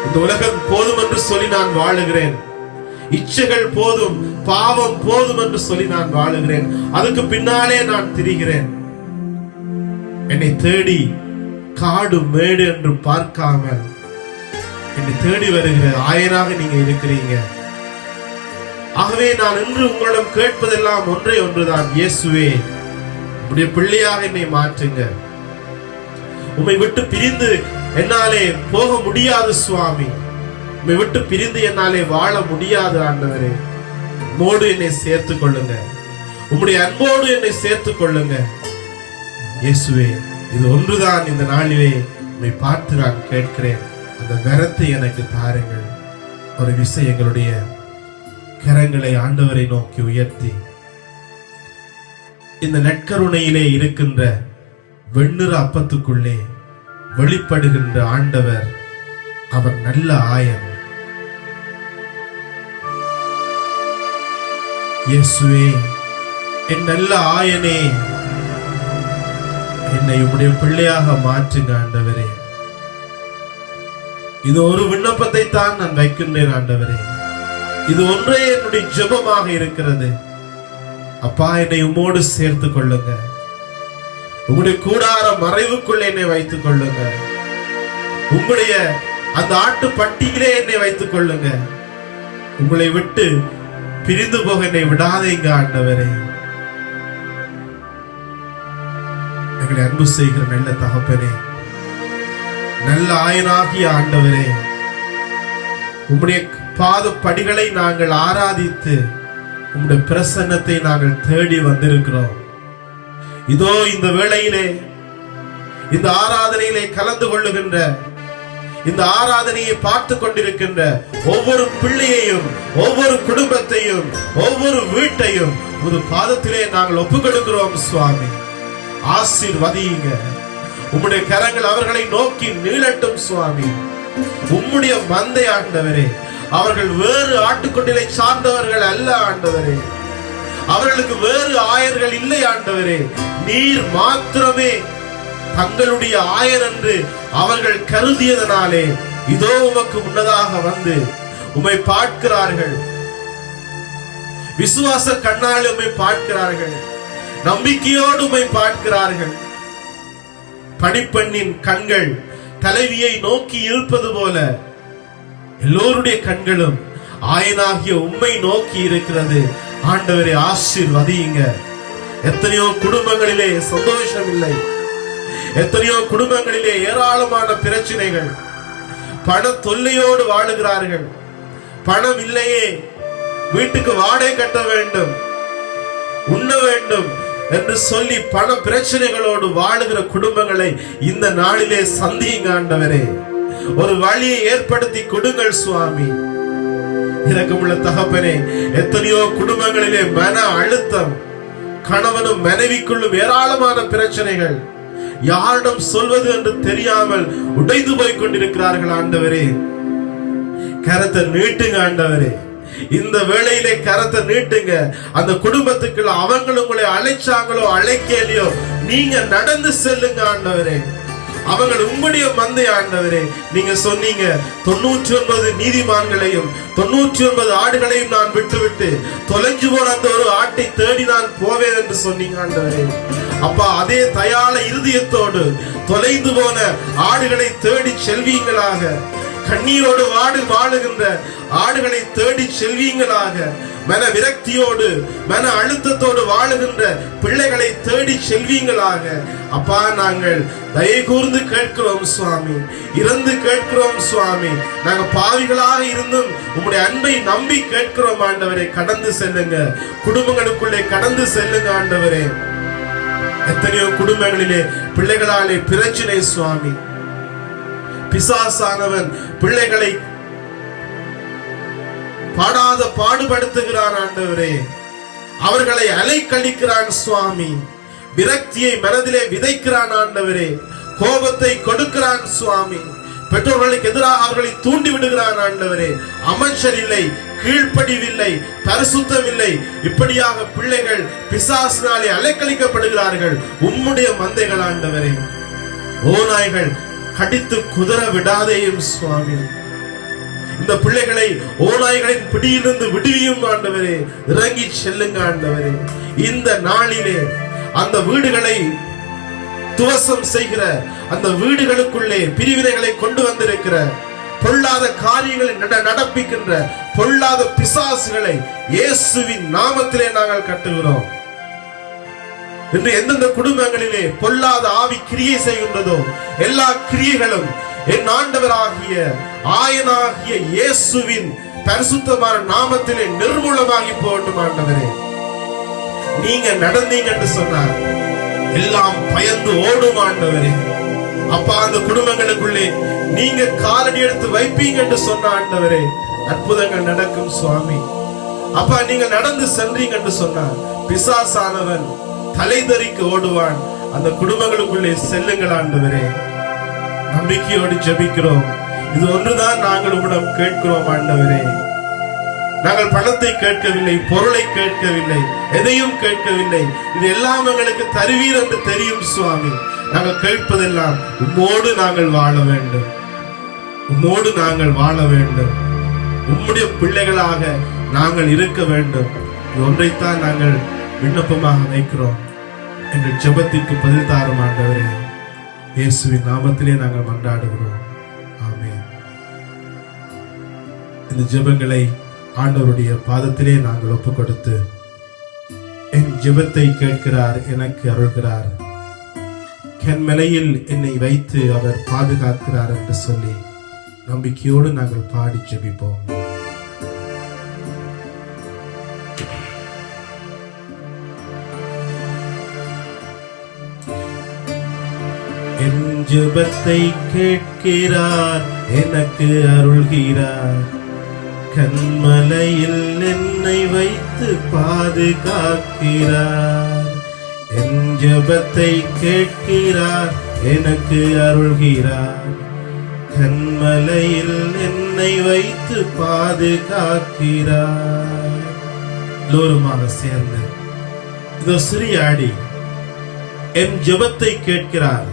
இந்த உலகம் போதும் என்று சொல்லி நான் வாழுகிறேன். இச்சைகள் போதும், பாவம் போதும் என்று சொல்லி நான் வாழுகிறேன். அதுக்கு பின்னாலே நான் திரிகிறேன். என்னை தேடி காடு மேடு என்று பார்க்காமல் என்னை தேடி வருகிற ஆயனாக நீங்க இருக்கிறீங்க. ஆகவே நான் இன்று உங்களிடம் கேட்பதெல்லாம் ஒன்றே ஒன்றுதான், இயேசுவே உம்முடைய பிள்ளையாக என்னை மாற்றுங்க. உம்மை விட்டு பிரிந்து என்னாலே போக முடியாது சுவாமி. உம்மை விட்டு பிரிந்து என்னாலே வாழ முடியாது ஆண்டவரே. உம்மோடு என்னை சேர்த்துக் கொள்ளுங்க. உம்முடைய அன்போடு என்னை சேர்த்துக் கொள்ளுங்க இயேசுவே. இது ஒன்றுதான் இந்த நாளிலே உம்மை பார்த்து நான் கேட்கிறேன். அந்த வரத்தை எனக்கு தாருங்கள். ஒரு விஷயம், எங்களுடைய கரங்களை ஆண்டவரை நோக்கி உயர்த்தி இந்த நற்கருணையிலே இருக்கின்ற வெண்ணிற அப்பத்துக்குள்ளே வெளிப்படுகின்ற ஆண்டவர் அவர் நல்ல ஆயன். இயேசுவே என் நல்ல ஆயனே, என்னை உம்முடைய பிள்ளையாக மாற்றுங்க ஆண்டவரே. இது ஒரு விண்ணப்பத்தை தான் நான் வைக்கின்றேன் ஆண்டவரே. இது ஒன்றே என்னுடைய ஜெபமாக இருக்கிறது. அப்பா என்னை உம்மோடு சேர்த்துக் கொள்ளுங்க. உங்களுடைய கூடார மறைவுக்குள் என்னை வைத்துக் கொள்ளுங்க. உங்களுடைய அந்த ஆட்டு பட்டியிலே என்னை வைத்துக் கொள்ளுங்க. உங்களை விட்டு பிரிந்து போக என்னை விடாதீங்க ஆண்டவரே. எங்களை அன்பு செய்கிற நல்ல தகப்பனே, நல்ல ஆயனாகிய ஆண்டவரே, உம்முடைய பாத படிகளை நாங்கள் ஆராதித்து உம்முடைய பிரசன்னத்தை நாங்கள் தேடி வந்திருக்கிறோம். இதோ இந்த வேளையிலே இந்த ஆராதனையிலே கலந்து கொள்ளுகின்ற, இந்த ஆராதனையை பார்த்து கொண்டிருக்கின்ற ஒவ்வொரு பிள்ளையையும், ஒவ்வொரு குடும்பத்தையும், ஒவ்வொரு வீட்டையும் ஒரு பாதத்திலே நாங்கள் ஒப்புக் கொடுக்கிறோம் சுவாமி. ஆசீர்வதியுங்க. உம்முடைய கரங்கள் அவர்களை நோக்கி நீளட்டும் சுவாமி. உம்முடைய மந்தை ஆண்டவரே, அவர்கள் வேறு ஆட்டுக்குட்டிலை சார்ந்தவர்கள் அல்ல ஆண்டவரே. அவர்களுக்கு வேறு ஆயர்கள் இல்லை ஆண்டவரே. நீர் மாத்திரமே தங்களுடைய ஆயர் என்று அவர்கள் கருதியதனாலே இதோ உமக்கு முன்னதாக வந்து உம்மை பார்க்கிறார்கள். விசுவாச கண்ணால் உம்மை பார்க்கிறார்கள். நம்பிக்கையோடு உம்மை பார்க்கிறார்கள். பணிப்பெண்ணின் கண்கள் தலைவியை நோக்கி இருப்பது போல எல்லோருடைய கண்களும் ஆயனாகிய உம்மை நோக்கி இருக்கிறது. ஆண்டவரே ஆசீர்வதியுங்க. எத்தனையோ குடும்பங்களிலே சந்தோஷம் இல்லை. எத்தனையோ குடும்பங்களிலே ஏராளமான பிரச்சனைகள். பண தொல்லையோடு வாழுகிறார்கள். பணம் இல்லையே, வீட்டுக்கு வாடகை கட்ட வேண்டும், உண்ண வேண்டும் என்று சொல்லி பண பிரச்சனைகளோடு வாழுகிற குடும்பங்களை இந்த நாளிலே சந்தியுங்க ஆண்டவரே. ஒரு வழியை ஏற்படுத்தி கொடுங்கள் சுவாமி. இரக்கமுள்ள தகப்பனே, எத்தனையோ குடும்பங்களிலே மன அழுத்தம், கணவனும் மனைவிக்குள்ளும் ஏராளமான பிரச்சனைகள், யாரிடம் சொல்வது என்று தெரியாமல் உடைந்து போய் கொண்டிருக்கிறார்கள் ஆண்டவரே. கரத்தை நீட்டுங்க ஆண்டவரே. இந்த வேளையிலே கரத்தை நீட்டுங்க. அந்த குடும்பத்துக்குள்ள அவங்களும் உங்களை அழைச்சாங்களோ அழைக்கலையோ நீங்க நடந்து செல்லுங்க ஆண்டவரே. அவங்கள் உம்முடைய மந்தை ஆண்டவரே. நீங்க சொன்னீங்க 99 நீதிமான்களையும் 99 ஆடுகளையும் நான் விட்டுவிட்டு தொலைஞ்சு போன அந்த ஒரு ஆட்டை தேடி நான் போவேன் என்று சொன்னீங்க ஆண்டவரே. அப்பா, அதே தயால இருதயத்தோடு தொலைந்து போன ஆடுகளை தேடி செல்வீங்களாக. கண்ணீரோடு வாழுகின்ற ஆடுகளை தேடி செல்வீங்களாக. மன விரக்தியோடு மன அழுத்தத்தோடு வாழுகின்ற பிள்ளைகளை தேடி செல்வீங்களாக. அப்பா, நாங்கள் தயை கூர்ந்து கேட்கிறோம் சுவாமி, இறந்து கேட்கிறோம் சுவாமி. நாங்கள் பாவிகளாக இருந்தும் உம்முடைய அன்பை நம்பி கேட்கிறோம் ஆண்டவரே. கடந்து செல்லுங்க, குடும்பங்களுக்குள்ளே கடந்து செல்லுங்க ஆண்டவரே. எத்தனையோ குடும்பங்களிலே பிள்ளைகளாலே பிரச்சனை சுவாமி. பிசாசானவன் பிள்ளைகளை பாடாத பாடுபடுத்துகிறான் ஆண்டவரே. அவர்களை அலைக்கழிக்கிறான் சுவாமி. விரக்தியை மனதிலே விதைக்கிறான் ஆண்டவரே. கோபத்தை கொடுக்கிறான் சுவாமி. பெற்றோர்களுக்கு எதிராக அவர்களை தூண்டி விடுகிறான் ஆண்டவரே. அமைச்சர் இல்லை, கீழ்ப்படிவில்லை, பரிசுத்தம் இல்லை. இப்படியாக பிள்ளைகள் பிசாசினாலே அலைக்கழிக்கப்படுகிறார்கள். உம்முடைய மந்தைகள் ஆண்டவரே. ஓநாய்கள் கடித்து குதற விடாதேயும் சுவாமி. இந்த பிள்ளைகளை ஓநாய்களின் பிடியிலிருந்து விடுவியும் ஆண்டவரே. இறங்கி செல்லுங்க ஆண்டவரே. இந்த நாளிலே அந்த வீடுகளை துவசம் செய்கிற, அந்த வீடுகளுக்குள்ளே பிரிவினைகளை கொண்டு வந்திருக்கிற, பொல்லாத காரியங்களை நடப்பிக்கின்ற பொல்லாத பிசாசுகளை இயேசுவின் நாமத்திலே நாங்கள் கட்டுகிறோம். இன்று எந்தெந்த குடும்பங்களிலே பொல்லாத ஆவி கிரியை செய்கின்றதோ எல்லா கிரியைகளும் என் ஆண்டவராகிய ஆயனாகிய இயேசுவின் பரிசுத்தமான நாமத்திலே நிர்மூலமாகி போகட்டும் ஆண்டவரே. நீங்க நடந்தீங்க என்று சொன்னார் எல்லாம் பயந்து ஓடும் ஆண்டவரே. அப்பா, அந்த குடும்பங்களுக்குள்ளே நீங்க காலடி எடுத்து வைப்பீங்க என்று சொன்ன ஆண்டவரே, அற்புதங்கள் நடக்கும் சுவாமி. அப்பா, நீங்க நடந்து சென்றீங்க என்று சொன்னார் பிசாசானவன் தலைதறிக்கு ஓடுவான். அந்த குடும்பங்களுக்குள்ளே செல்லுங்கள் ஆண்டவரே. நம்பிக்கையோடு ஜெபிக்கிறோம். இது ஒன்றுதான் நாங்கள் உம்மிடம் கேட்கிறோம் ஆண்டவரே. நாங்கள் பணத்தை கேட்கவில்லை, பொருளை கேட்கவில்லை, எதையும் கேட்கவில்லை. இது எல்லாம் எங்களுக்கு தருவீர் என்று தெரியும் சுவாமி. நாங்கள் கேட்பதெல்லாம் உம்மோடு நாங்கள் வாழ வேண்டும், உம்மோடு நாங்கள் வாழ வேண்டும், உம்முடைய பிள்ளைகளாக நாங்கள் இருக்க வேண்டும். இது ஒன்றைத்தான் நாங்கள் விண்ணப்பமாக வைக்கிறோம். எங்கள் ஜெபத்திற்கு பதில் தாரும் ஆண்டவரே. இயேசுவின் நாமத்திலே நாங்கள் மன்றாடுகிறோம். ஆமென். இந்த ஜெபங்களை ஆண்டவருடைய பாதத்திலே நாங்கள் ஒப்பு கொடுத்து, என் ஜெபத்தை கேட்கிறார், எனக்கு அருள்கிறார், கண்மலையில் என்னை வைத்து அவர் பாதுகாக்கிறார் என்று சொல்லி நம்பிக்கையோடு நாங்கள் பாடி ஜெபிப்போம். என் ஜெபத்தை கேட்கிறார், எனக்கு அருள்கிறார், கண்மலையில் என்னை வைத்து பாதுகாக்கிறார். என் ஜெபத்தை கேட்கிறார், எனக்கு அருள்கிறார், கண்மலையில் என்னை வைத்து பாதுகாக்கிறார். எல்லோருமாக சேர்ந்து இதோ சிறிய அடி. என் ஜெபத்தை கேட்கிறார்,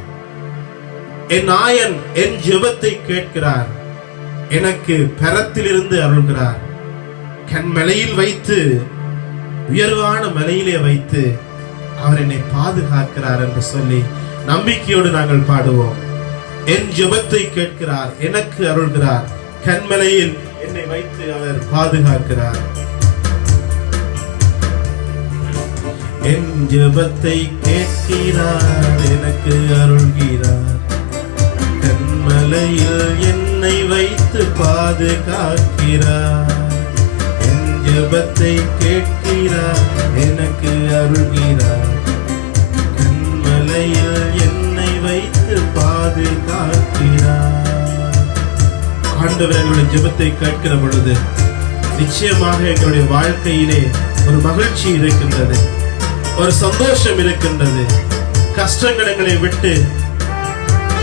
என் ஆயன் என் ஜெபத்தை கேட்கிறார், எனக்கு பரத்திலிருந்து அருள்கிறார், கண்மலையில் வைத்து, உயர்வான மலையிலே வைத்து அவர் என்னை பாதுகாக்கிறார் என்று சொல்லி நம்பிக்கையோடு நாங்கள் பாடுவோம். என் ஜெபத்தை கேட்கிறார், எனக்கு அருள்கிறார், கண்மலையில் என்னை வைத்து அவர் பாதுகாக்கிறார். என் ஜெபத்தை கேட்கிறார், எனக்கு அருள்கிறார், கண்மலையில் என்னை வைத்து பாதுகாக்கிறார். என் ஜெபத்தை கேட்கிறார், எனக்கு அருள்கிறார், கண்மலையில் என்னை வைத்து பாதுகாக்கிறார். ஆண்டவர் எங்களுடைய ஜெபத்தை கேட்கிற பொழுது நிச்சயமாக எங்களுடைய வாழ்க்கையிலே ஒரு மகிழ்ச்சி இருக்கின்றது, ஒரு சந்தோஷம் இருக்கின்றது. கஷ்டங்கள் எங்களை விட்டு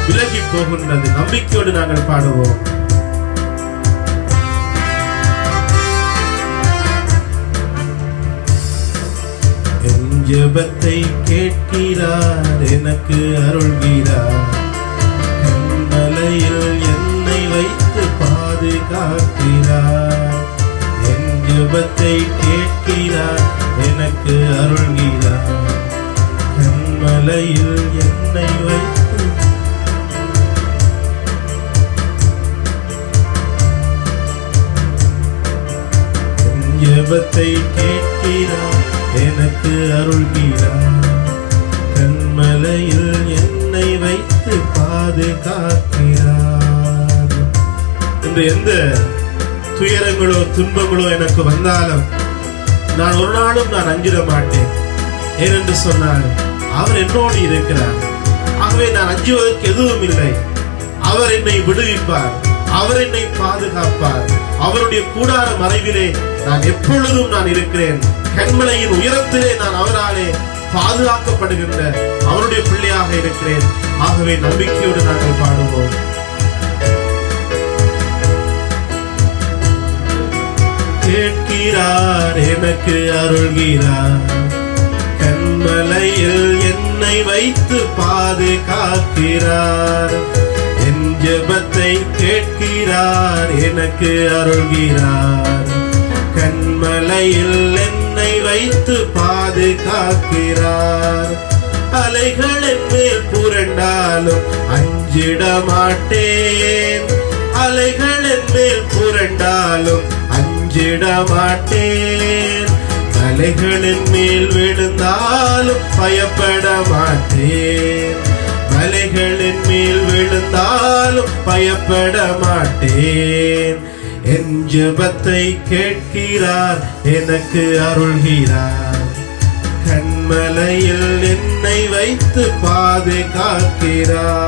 விலகி போகின்றது. நம்பிக்கையோடு நாங்கள் பாடுவோம். என் ஜெபத்தை கேட்கிறார், எனக்கு அருள்கிறார், ஜெபத்தை கேட்கிறார், எனக்கு அருள்கிறார். கண்மலையில் என்னை வைத்து ஜெபத்தை கேட்கிறார், எனக்கு அருள்கிறார். கண்மலையில் என்னை வைத்து பாதுகாக்கிறார். இன்று எந்த துயரங்களோ துன்பங்களோ எனக்கு வந்தாலும் நான் ஒரு நாளும் அஞ்சிட மாட்டேன். ஏனென்று சொன்னால் அவர் என்னோடு இருக்கிறார். ஆகவே நான் அஞ்சுவதற்கு எதுவும் இல்லை. அவர் என்னை விடுவிப்பார், அவர் என்னை பாதுகாப்பார். அவருடைய கூடார மறைவிலே நான் எப்பொழுதும் இருக்கிறேன். கண்மலையின் உயரத்திலே நான் அவராலே பாதுகாக்கப்படுகின்ற அவருடைய பிள்ளையாக இருக்கிறேன். ஆகவே நம்பிக்கையோடு நாங்கள் பாடுவோம். கேட்கிறார், எனக்கு அருள்கிறார். கண்மலையில் என்னை வைத்து பாதுகாக்கிறார். என் ஜெபத்தை கேட்கிறார், எனக்கு அருள்கிறார். கண்மலையில் என்னை வைத்து பாதுகாக்கிறார். அலைகள் என் மேல் புரண்டாலும் அஞ்சிட மாட்டேன். அலைகள் என் மேல் புரண்டாலும் அஞ்சிட மாட்டேன். மலைகளின் மேல் விழுந்தாலும் பயப்பட மாட்டேன். மலைகளின் மேல் விழுந்தாலும் பயப்பட மாட்டேன். என் ஜெபத்தை கேட்கிறார், எனக்கு அருள்கிறார். கண்மலையில் என்னை வைத்து பாதுகாக்கிறார்.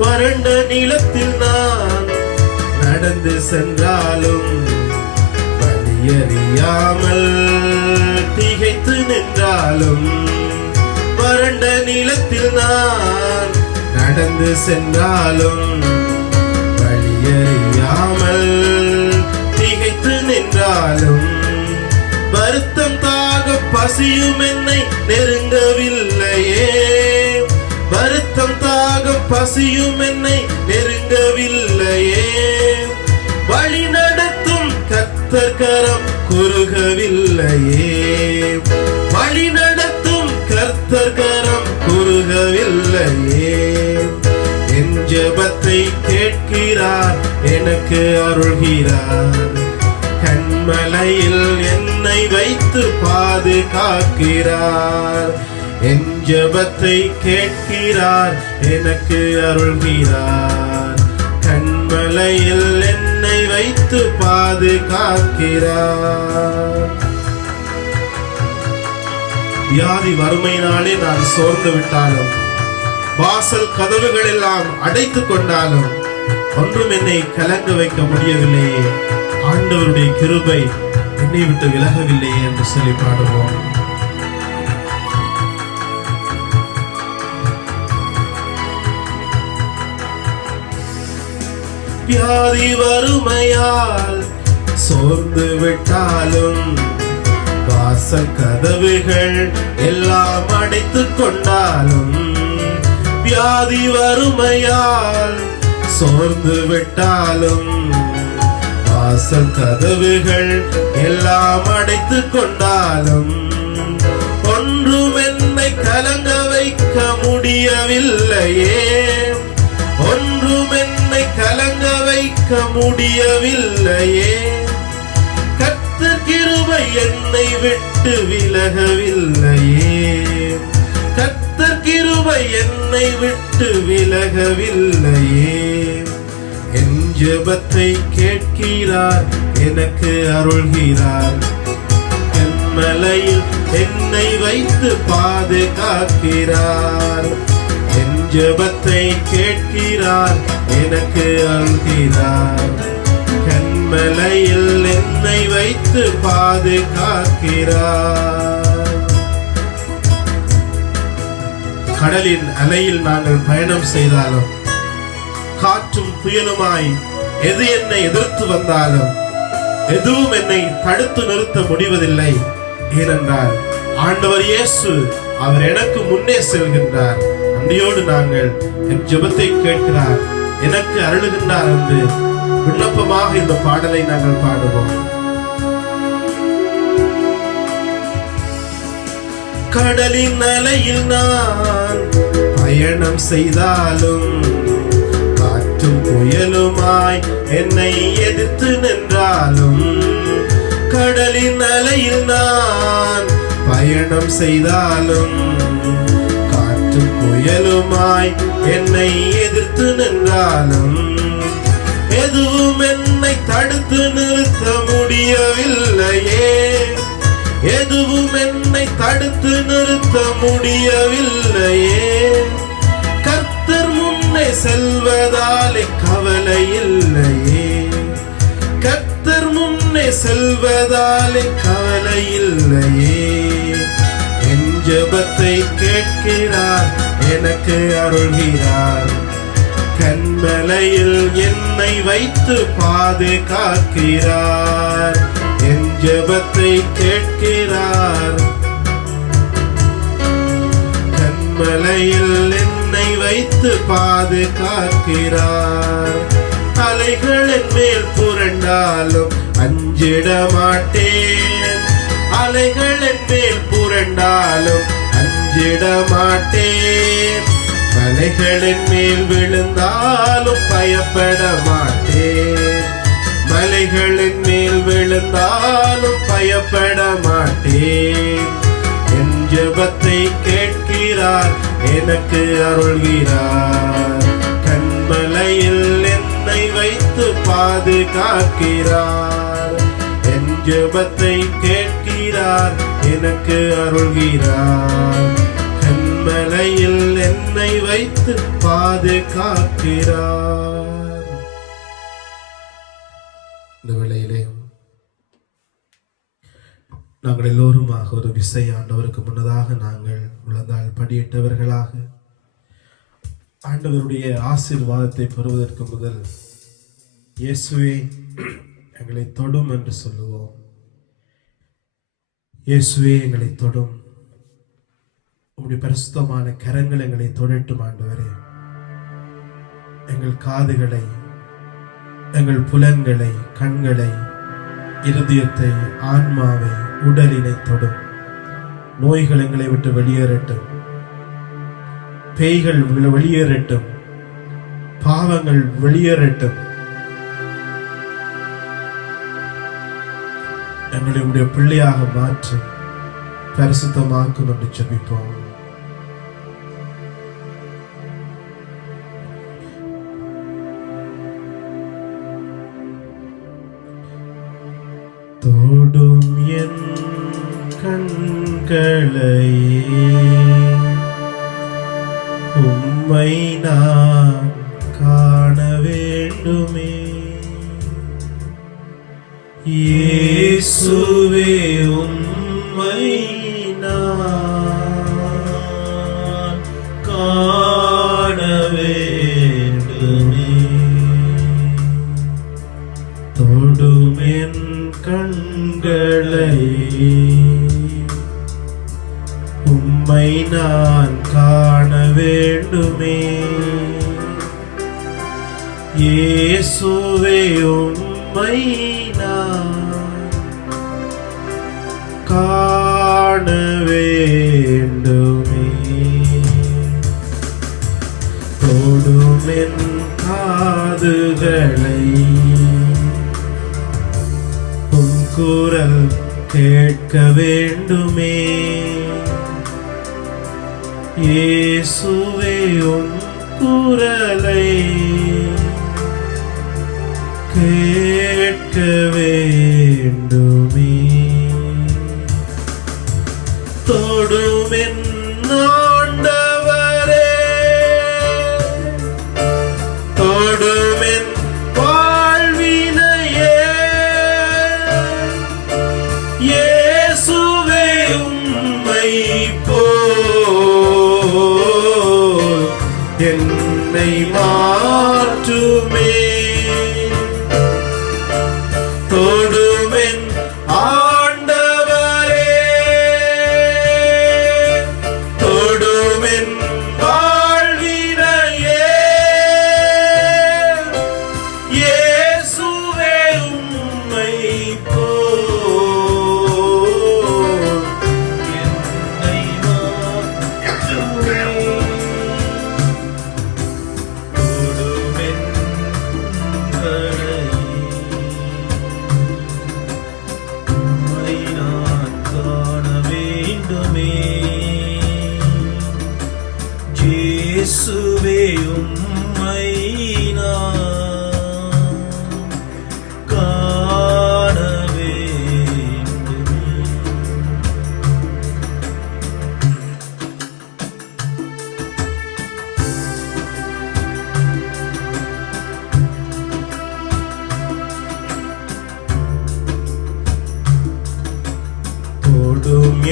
வறண்ட நிலத்தில் நான் நடந்து சென்றாலும் வழியறியாமல் திகைத்து நின்றாலும், வறண்ட நிலத்தில் நான் நடந்து சென்றாலும் வழியறியாமல் திகைத்து நின்றாலும், வருத்தம் தாக பசியும் என்னை நெருங்கவில்லையே. வருத்தம் தாகம் பசியும் என்னை நெருங்கவில்லையே. வழி நடத்தும் கர்த்தர் கரம் குறுகவில்லையே. வழி நடத்தும் கர்த்தர் கரம் குறுகவில்லையே. என் ஜெபத்தை கேட்கிறார், எனக்கு அருள்கிறார். கண்மலையில் என்னை வைத்து பாதுகாக்கிறார். என் ஜெபத்தை கேட்கிறார், எனக்கு அருள்கிறார். கண்மலையில் என்னை வைத்து பாதுகாக்கிறார். வியாதி வறுமையினாலே நான் சோர்ந்து விட்டாலும், வாசல் கதவுகள் எல்லாம் அடைத்துக் கொண்டாலும் ஒன்றும் என்னை கலங்க வைக்க முடியவில்லையே. ஆண்டவருடைய கிருபை என்னை விட்டு விலகவில்லையே என்று சொல்லி பாடுவோம். வியாதி வறுமையால் சோர்ந்து விட்டாலும், வாசல் கதவுகள் எல்லாம் அடைத்துக் கொண்டாலும், வியாதி வறுமையால் சோர்ந்து விட்டாலும், வாசல் கதவுகள் எல்லாம் அடைத்துக் கொண்டாலும், ஒன்றும் என்னை கலங்க வைக்க முடியவில்லையே. ஒன்றும் என்னை கலங்க வைக்க முடியவில்லையே. கர்த்தர் கிருபை என்னை விட்டு விலகவில்லையே. கர்த்தர் கிருபை என்னை விட்டு விலகவில்லையே. என் ஜெபத்தை கேட்கிறார், எனக்கு அருள்கிறார். கண்மலையில் என்னை வைத்து பாதுகாக்கிறார். என் ஜெபத்தை கேட்கிறார், எனக்கு அருள்கிறார். கண்மலையில் என்னை வைத்து பாதுகாக்கிறார். கடலின் அலையில் நாங்கள் பயணம் செய்தாலும், காற்றும் புயலுமாய் எது என்னை எதிர்த்து வந்தாலும் எதுவும் என்னை தடுத்து நிறுத்த முடிவதில்லை. ஏனென்றால் ஆண்டவர் இயேசு அவர் எனக்கு முன்னே செல்கின்றார். நன்றியோடு நாங்கள் என் ஜெபத்தை கேட்கிறார், எனக்கு அருளுகின்றார் என்று விண்ணப்பமாக இந்த பாடலை நாங்கள் பாடுவோம். கடலின் அலையில் நான் பயணம் செய்தாலும் காற்றும் புயலுமாய் என்னை எதிர்த்து நின்றாலும், கடலின் அலையில் நான் பயணம் செய்தாலும் காற்றும் புயலுமாய் என்னை எதிர்த்து நின்றாலும், எதுவும் என்னை தடுத்து நிறுத்த முடியவில்லையே, எதுவும் என்னை தடுத்து நிறுத்த முடியவில்லையே. கர்த்தர் முன்னே செல்வதாலே கவலை இல்லையே, கர்த்தர் முன்னே செல்வதாலே கவலை இல்லையே. என் ஜெபத்தை கேட்கிறார், எனக்கு அருள்கிறார், கன்மலையில் என்னை வைத்து பாதுகாக்கிறார். என் ஜெபத்தை கேட்கிறார், கன்மலையில் என்னை வைத்து பாதுகாக்கிறார். அலைகள் என் மேல் புரண்டாலும் அஞ்சிட மாட்டேன், அலைகள் என் மேல் புரண்டாலும் அஞ்சிட மாட்டேன். மலைகளின் மேல் விழுந்தாலும் பயப்பட மாட்டேன், மலைகளின் மேல் விழுந்தாலும் பயப்பட மாட்டேன். என் ஜெபத்தை கேட்கிறார், எனக்கு அருள்கிறார், கன்மலையில் என்னை வைத்து பாதுகாக்கிறார். என் ஜெபத்தை கேட்கிறார், எனக்கு அருள்கிறார், கன்மலையில் என்னை வைத்து பாதுகாக்கிறார். இந்த வேளையிலே நாங்கள் எல்லோருமாக ஒரு விசை ஆண்டவருக்கு முன்னதாக நாங்கள் முழந்தால் படியிட்டவர்களாக ஆண்டவருடைய ஆசீர்வாதத்தை பெறுவதற்கு முதல் இயேசுவே எங்களை தொடும் என்று சொல்லுவோம். இயேசுவே எங்களை தொடும், உம்முடைய பரிசுத்தமான கரங்கள் எங்களை தொடட்டும் ஆண்டவரே. எங்கள் காதுகளை, எங்கள் புலன்களை, கண்களை, இருதயத்தை, ஆன்மாவை, உடலினை தொடும். நோய்கள் எங்களை விட்டு வெளியேறட்டும், பேய்கள் வெளியேறட்டும், பாவங்கள் வெளியேறட்டும். எங்களை உடைய பிள்ளையாக மாற்றி பரிசுத்தமாக்கும் என்று ஜெபிப்போம். தொடும் என் கண்களையே உம்மை நான் காண வேண்டுமே. இயேசுவே உம்மை நான் காண வேண்டுமே. தொடும் என் கண்களை உம்மை நான் காண வேண்டுமே. இயேசுவே உம்மை நான் காண வேண்டுமே. தொடும் என் காதுகளை உம் குரல் கேட்க வேண்டுமே. இயேசுவே உம் குரலை கேட்க வேண்டுமே. தொடும் என் ஆண்டவரே, தொடும் என் வாழ்வினையே. இயேசுவே உம்மை போல் என்னை மாற்றுமே.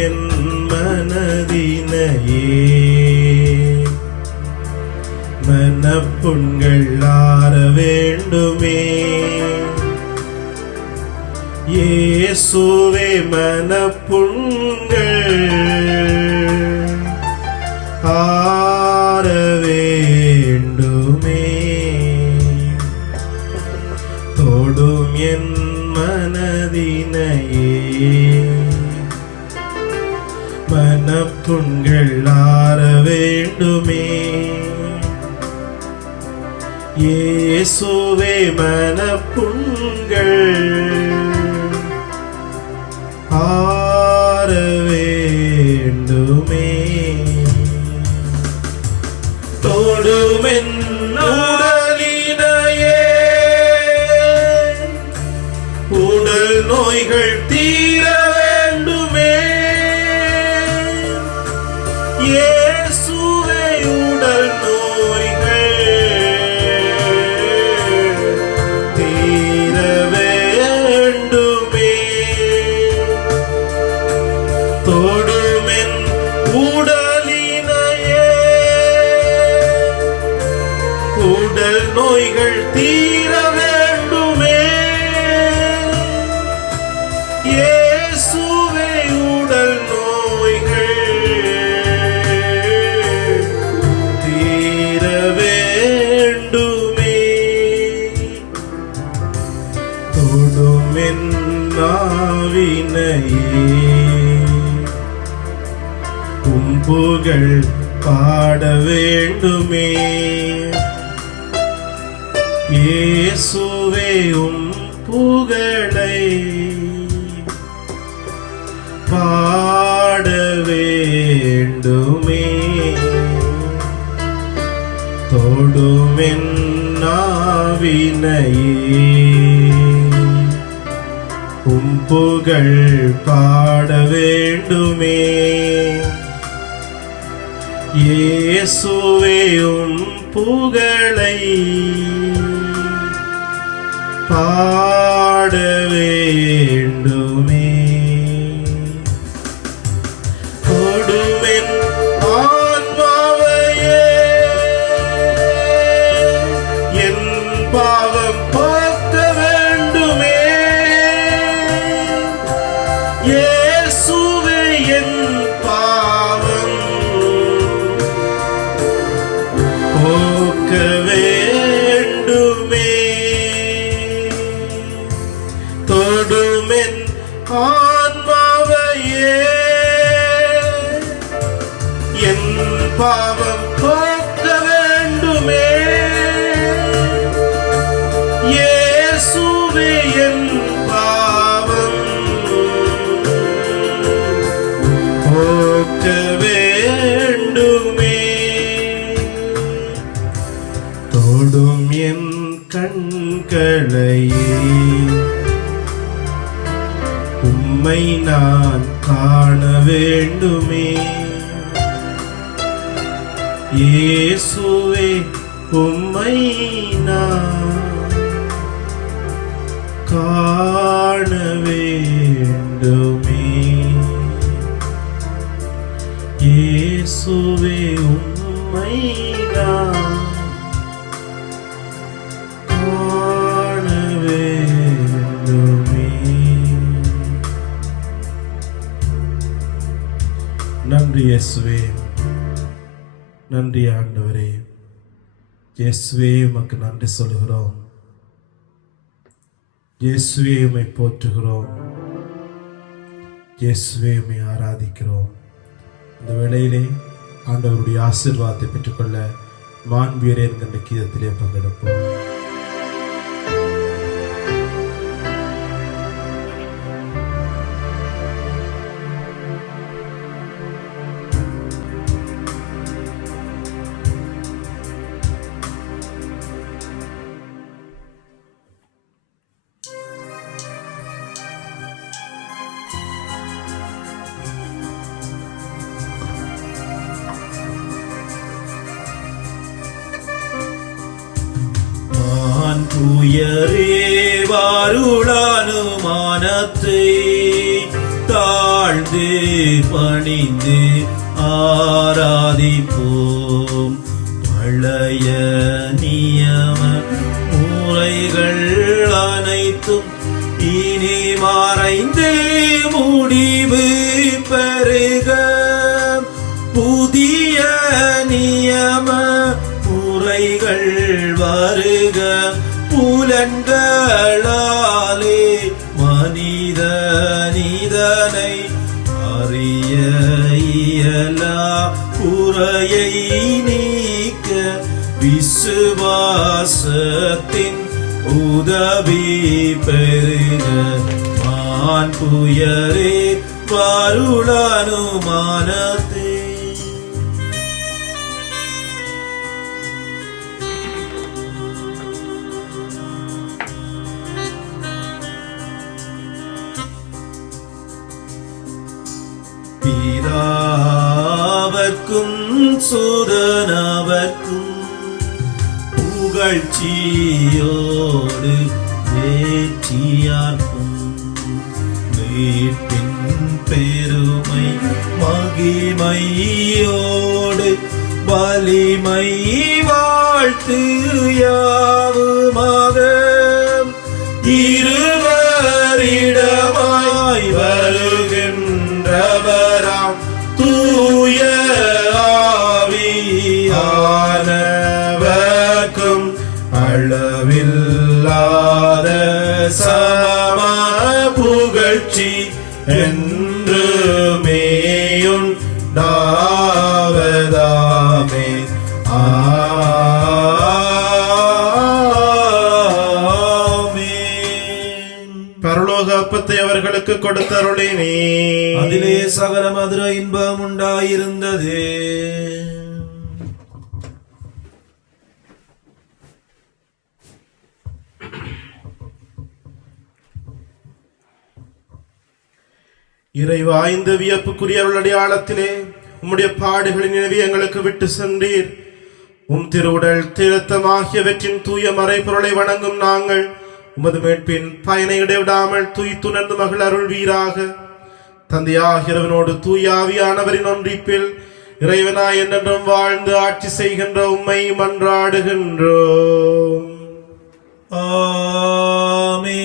என் மனதினையே மனப்புண்கள் ஆற வேண்டுமே. இயேசுவே மனப்புண்கள் ஆற வேண்டுமே. தொடும் என் மனதினையே மனப்புண்கள் ஆற வேண்டுமே. இயேசுவே மனப்புண்கள் ஆற வேண்டுமே. தொடுமென் உடலினையே உடல் நோய்கள் தீர வேண்டுமே. இயேசுவே உடல் நோய்கள் தீர வேண்டுமே. தொடுமென் உடலினையே உடல் நோய்கள் தீர வேண்டுமே. இயேசுவே உடல் நோய்கள் தீர வேண்டுமே. தொடுமென் நாவினையே புகழ் பாட வேண்டுமே. இயேசுவே புகழை பாட வேண்டுமே. தொடுமென் நாவினையே புகழ் பாட வேண்டுமே. இயேசுவே புகழை பாட வேண்டுமே. தொடுமென் ஆன்மாவையே என் பாவம் போக்க வேண்டுமே. இயேசுவே என் பாவம் போக்க வேண்டுமே. தொடுமென் ஆன்மாவையே என் பாவம் போக்க வேண்டுமே. இயேசுவே என் பாவம் போக்க வேண்டுமே. தொடும் என் கண்களையே உம்மை நான் காண வேண்டுமே. இயேசுவே உம்மை நான் காண வேண்டுமே. இயேசுவே உம்மை நான் காண வேண்டுமே. நன்றி இயேசுவே, நன்றி ஆண்டவரே. இயேசுவே உமக்கு நன்றி சொல்லுகிறோம். இயேசுவே உம்மை போற்றுகிறோம். இயேசுவே உம்மை ஆராதிக்கிறோம். இந்த வேளையிலே ஆண்டவருடைய ஆசீர்வாதத்தை பெற்றுக்கொள்ள மாண்புயரே என்கின்ற கீதத்திலே பங்கெடுப்போம். உயரே வாருளானுமானத்தை தாழ்ந்து வார்த்தைகள் வருக புலன்களாலே மனிதனிதனை அறிய இயலா குறையை நீக்க விசுவாசத்தின் உதவி பெருக மான் புயரே வருளனுமானத்தே. பிதாவர்க்கும் சுதனவர்க்கும் புகழ்ச்சியோடு வேற்றியார்க்கும் மீட்பின் பெருமை மகிமையோடு வலிமை வாழ்த்து யாவுமாக இருவரிடமாய் வருகின்றவராம் தூய ஆவியானவர்க்கும் அளவில்லாத சம புகழ்ச்சி என்றுமேயுண்டாவதாமே. ஆமென். பரலோக அப்பத்தை அவர்களுக்கு கொடுத்தருளினே. அதிலே சகல மதுர இன்பம் உண்டாயிருந்தது. இறைவா, இந்த வியப்புக்குரிய அடையாளத்திலே உம்முடைய பாடுகளின் நினைவை எங்களுக்கு விட்டு சென்றீர். உம் திருவுடல் திருத்தம் ஆகியவற்றின் தூய மறைபொருளை வணங்கும் நாங்கள் உமது மீட்பின் பயனை இடைவிடாமல் துய்த்துணர்ந்து மகள் அருள்வீராக. தந்தையாகிறவனோடு தூய ஆவியானவரின் ஒன்றிப்பில் இறைவனாய் என்றென்றும் வாழ்ந்து ஆட்சி செய்கின்ற உம்மை மன்றாடுகின்றோம். ஆமென்.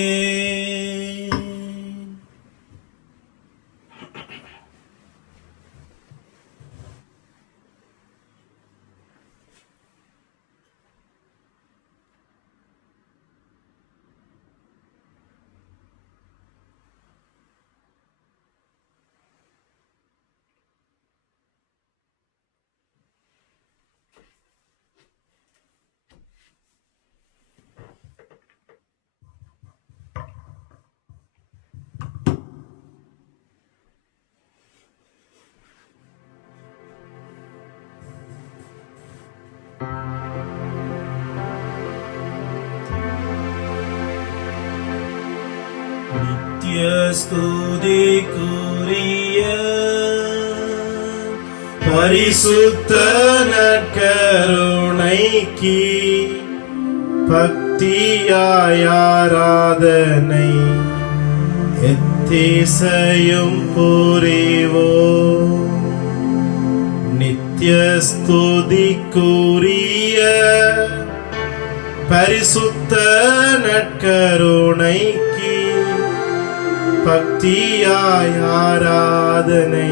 நித்ய ஸ்துதிக்குரிய பரிசுத்த நற்கருணைக்கு பக்தியாய் ஆராதனை எத்திசையும் புரிவோம். நித்ய ஸ்துதிக்குரிய பரிசுத்த நற்கருணைக்கு பக்தியாய் ஆராதனை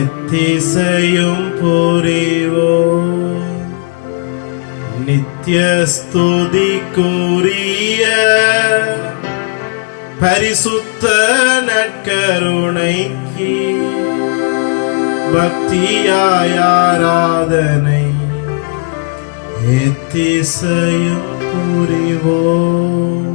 எத்திசையும் புரிவோம். நித்ய ஸ்துதிக்குரிய பரிசுத்த நற்கருணைக்கு பக்தியாய் ஆராதனை எத்திசையும் புரிவோம்.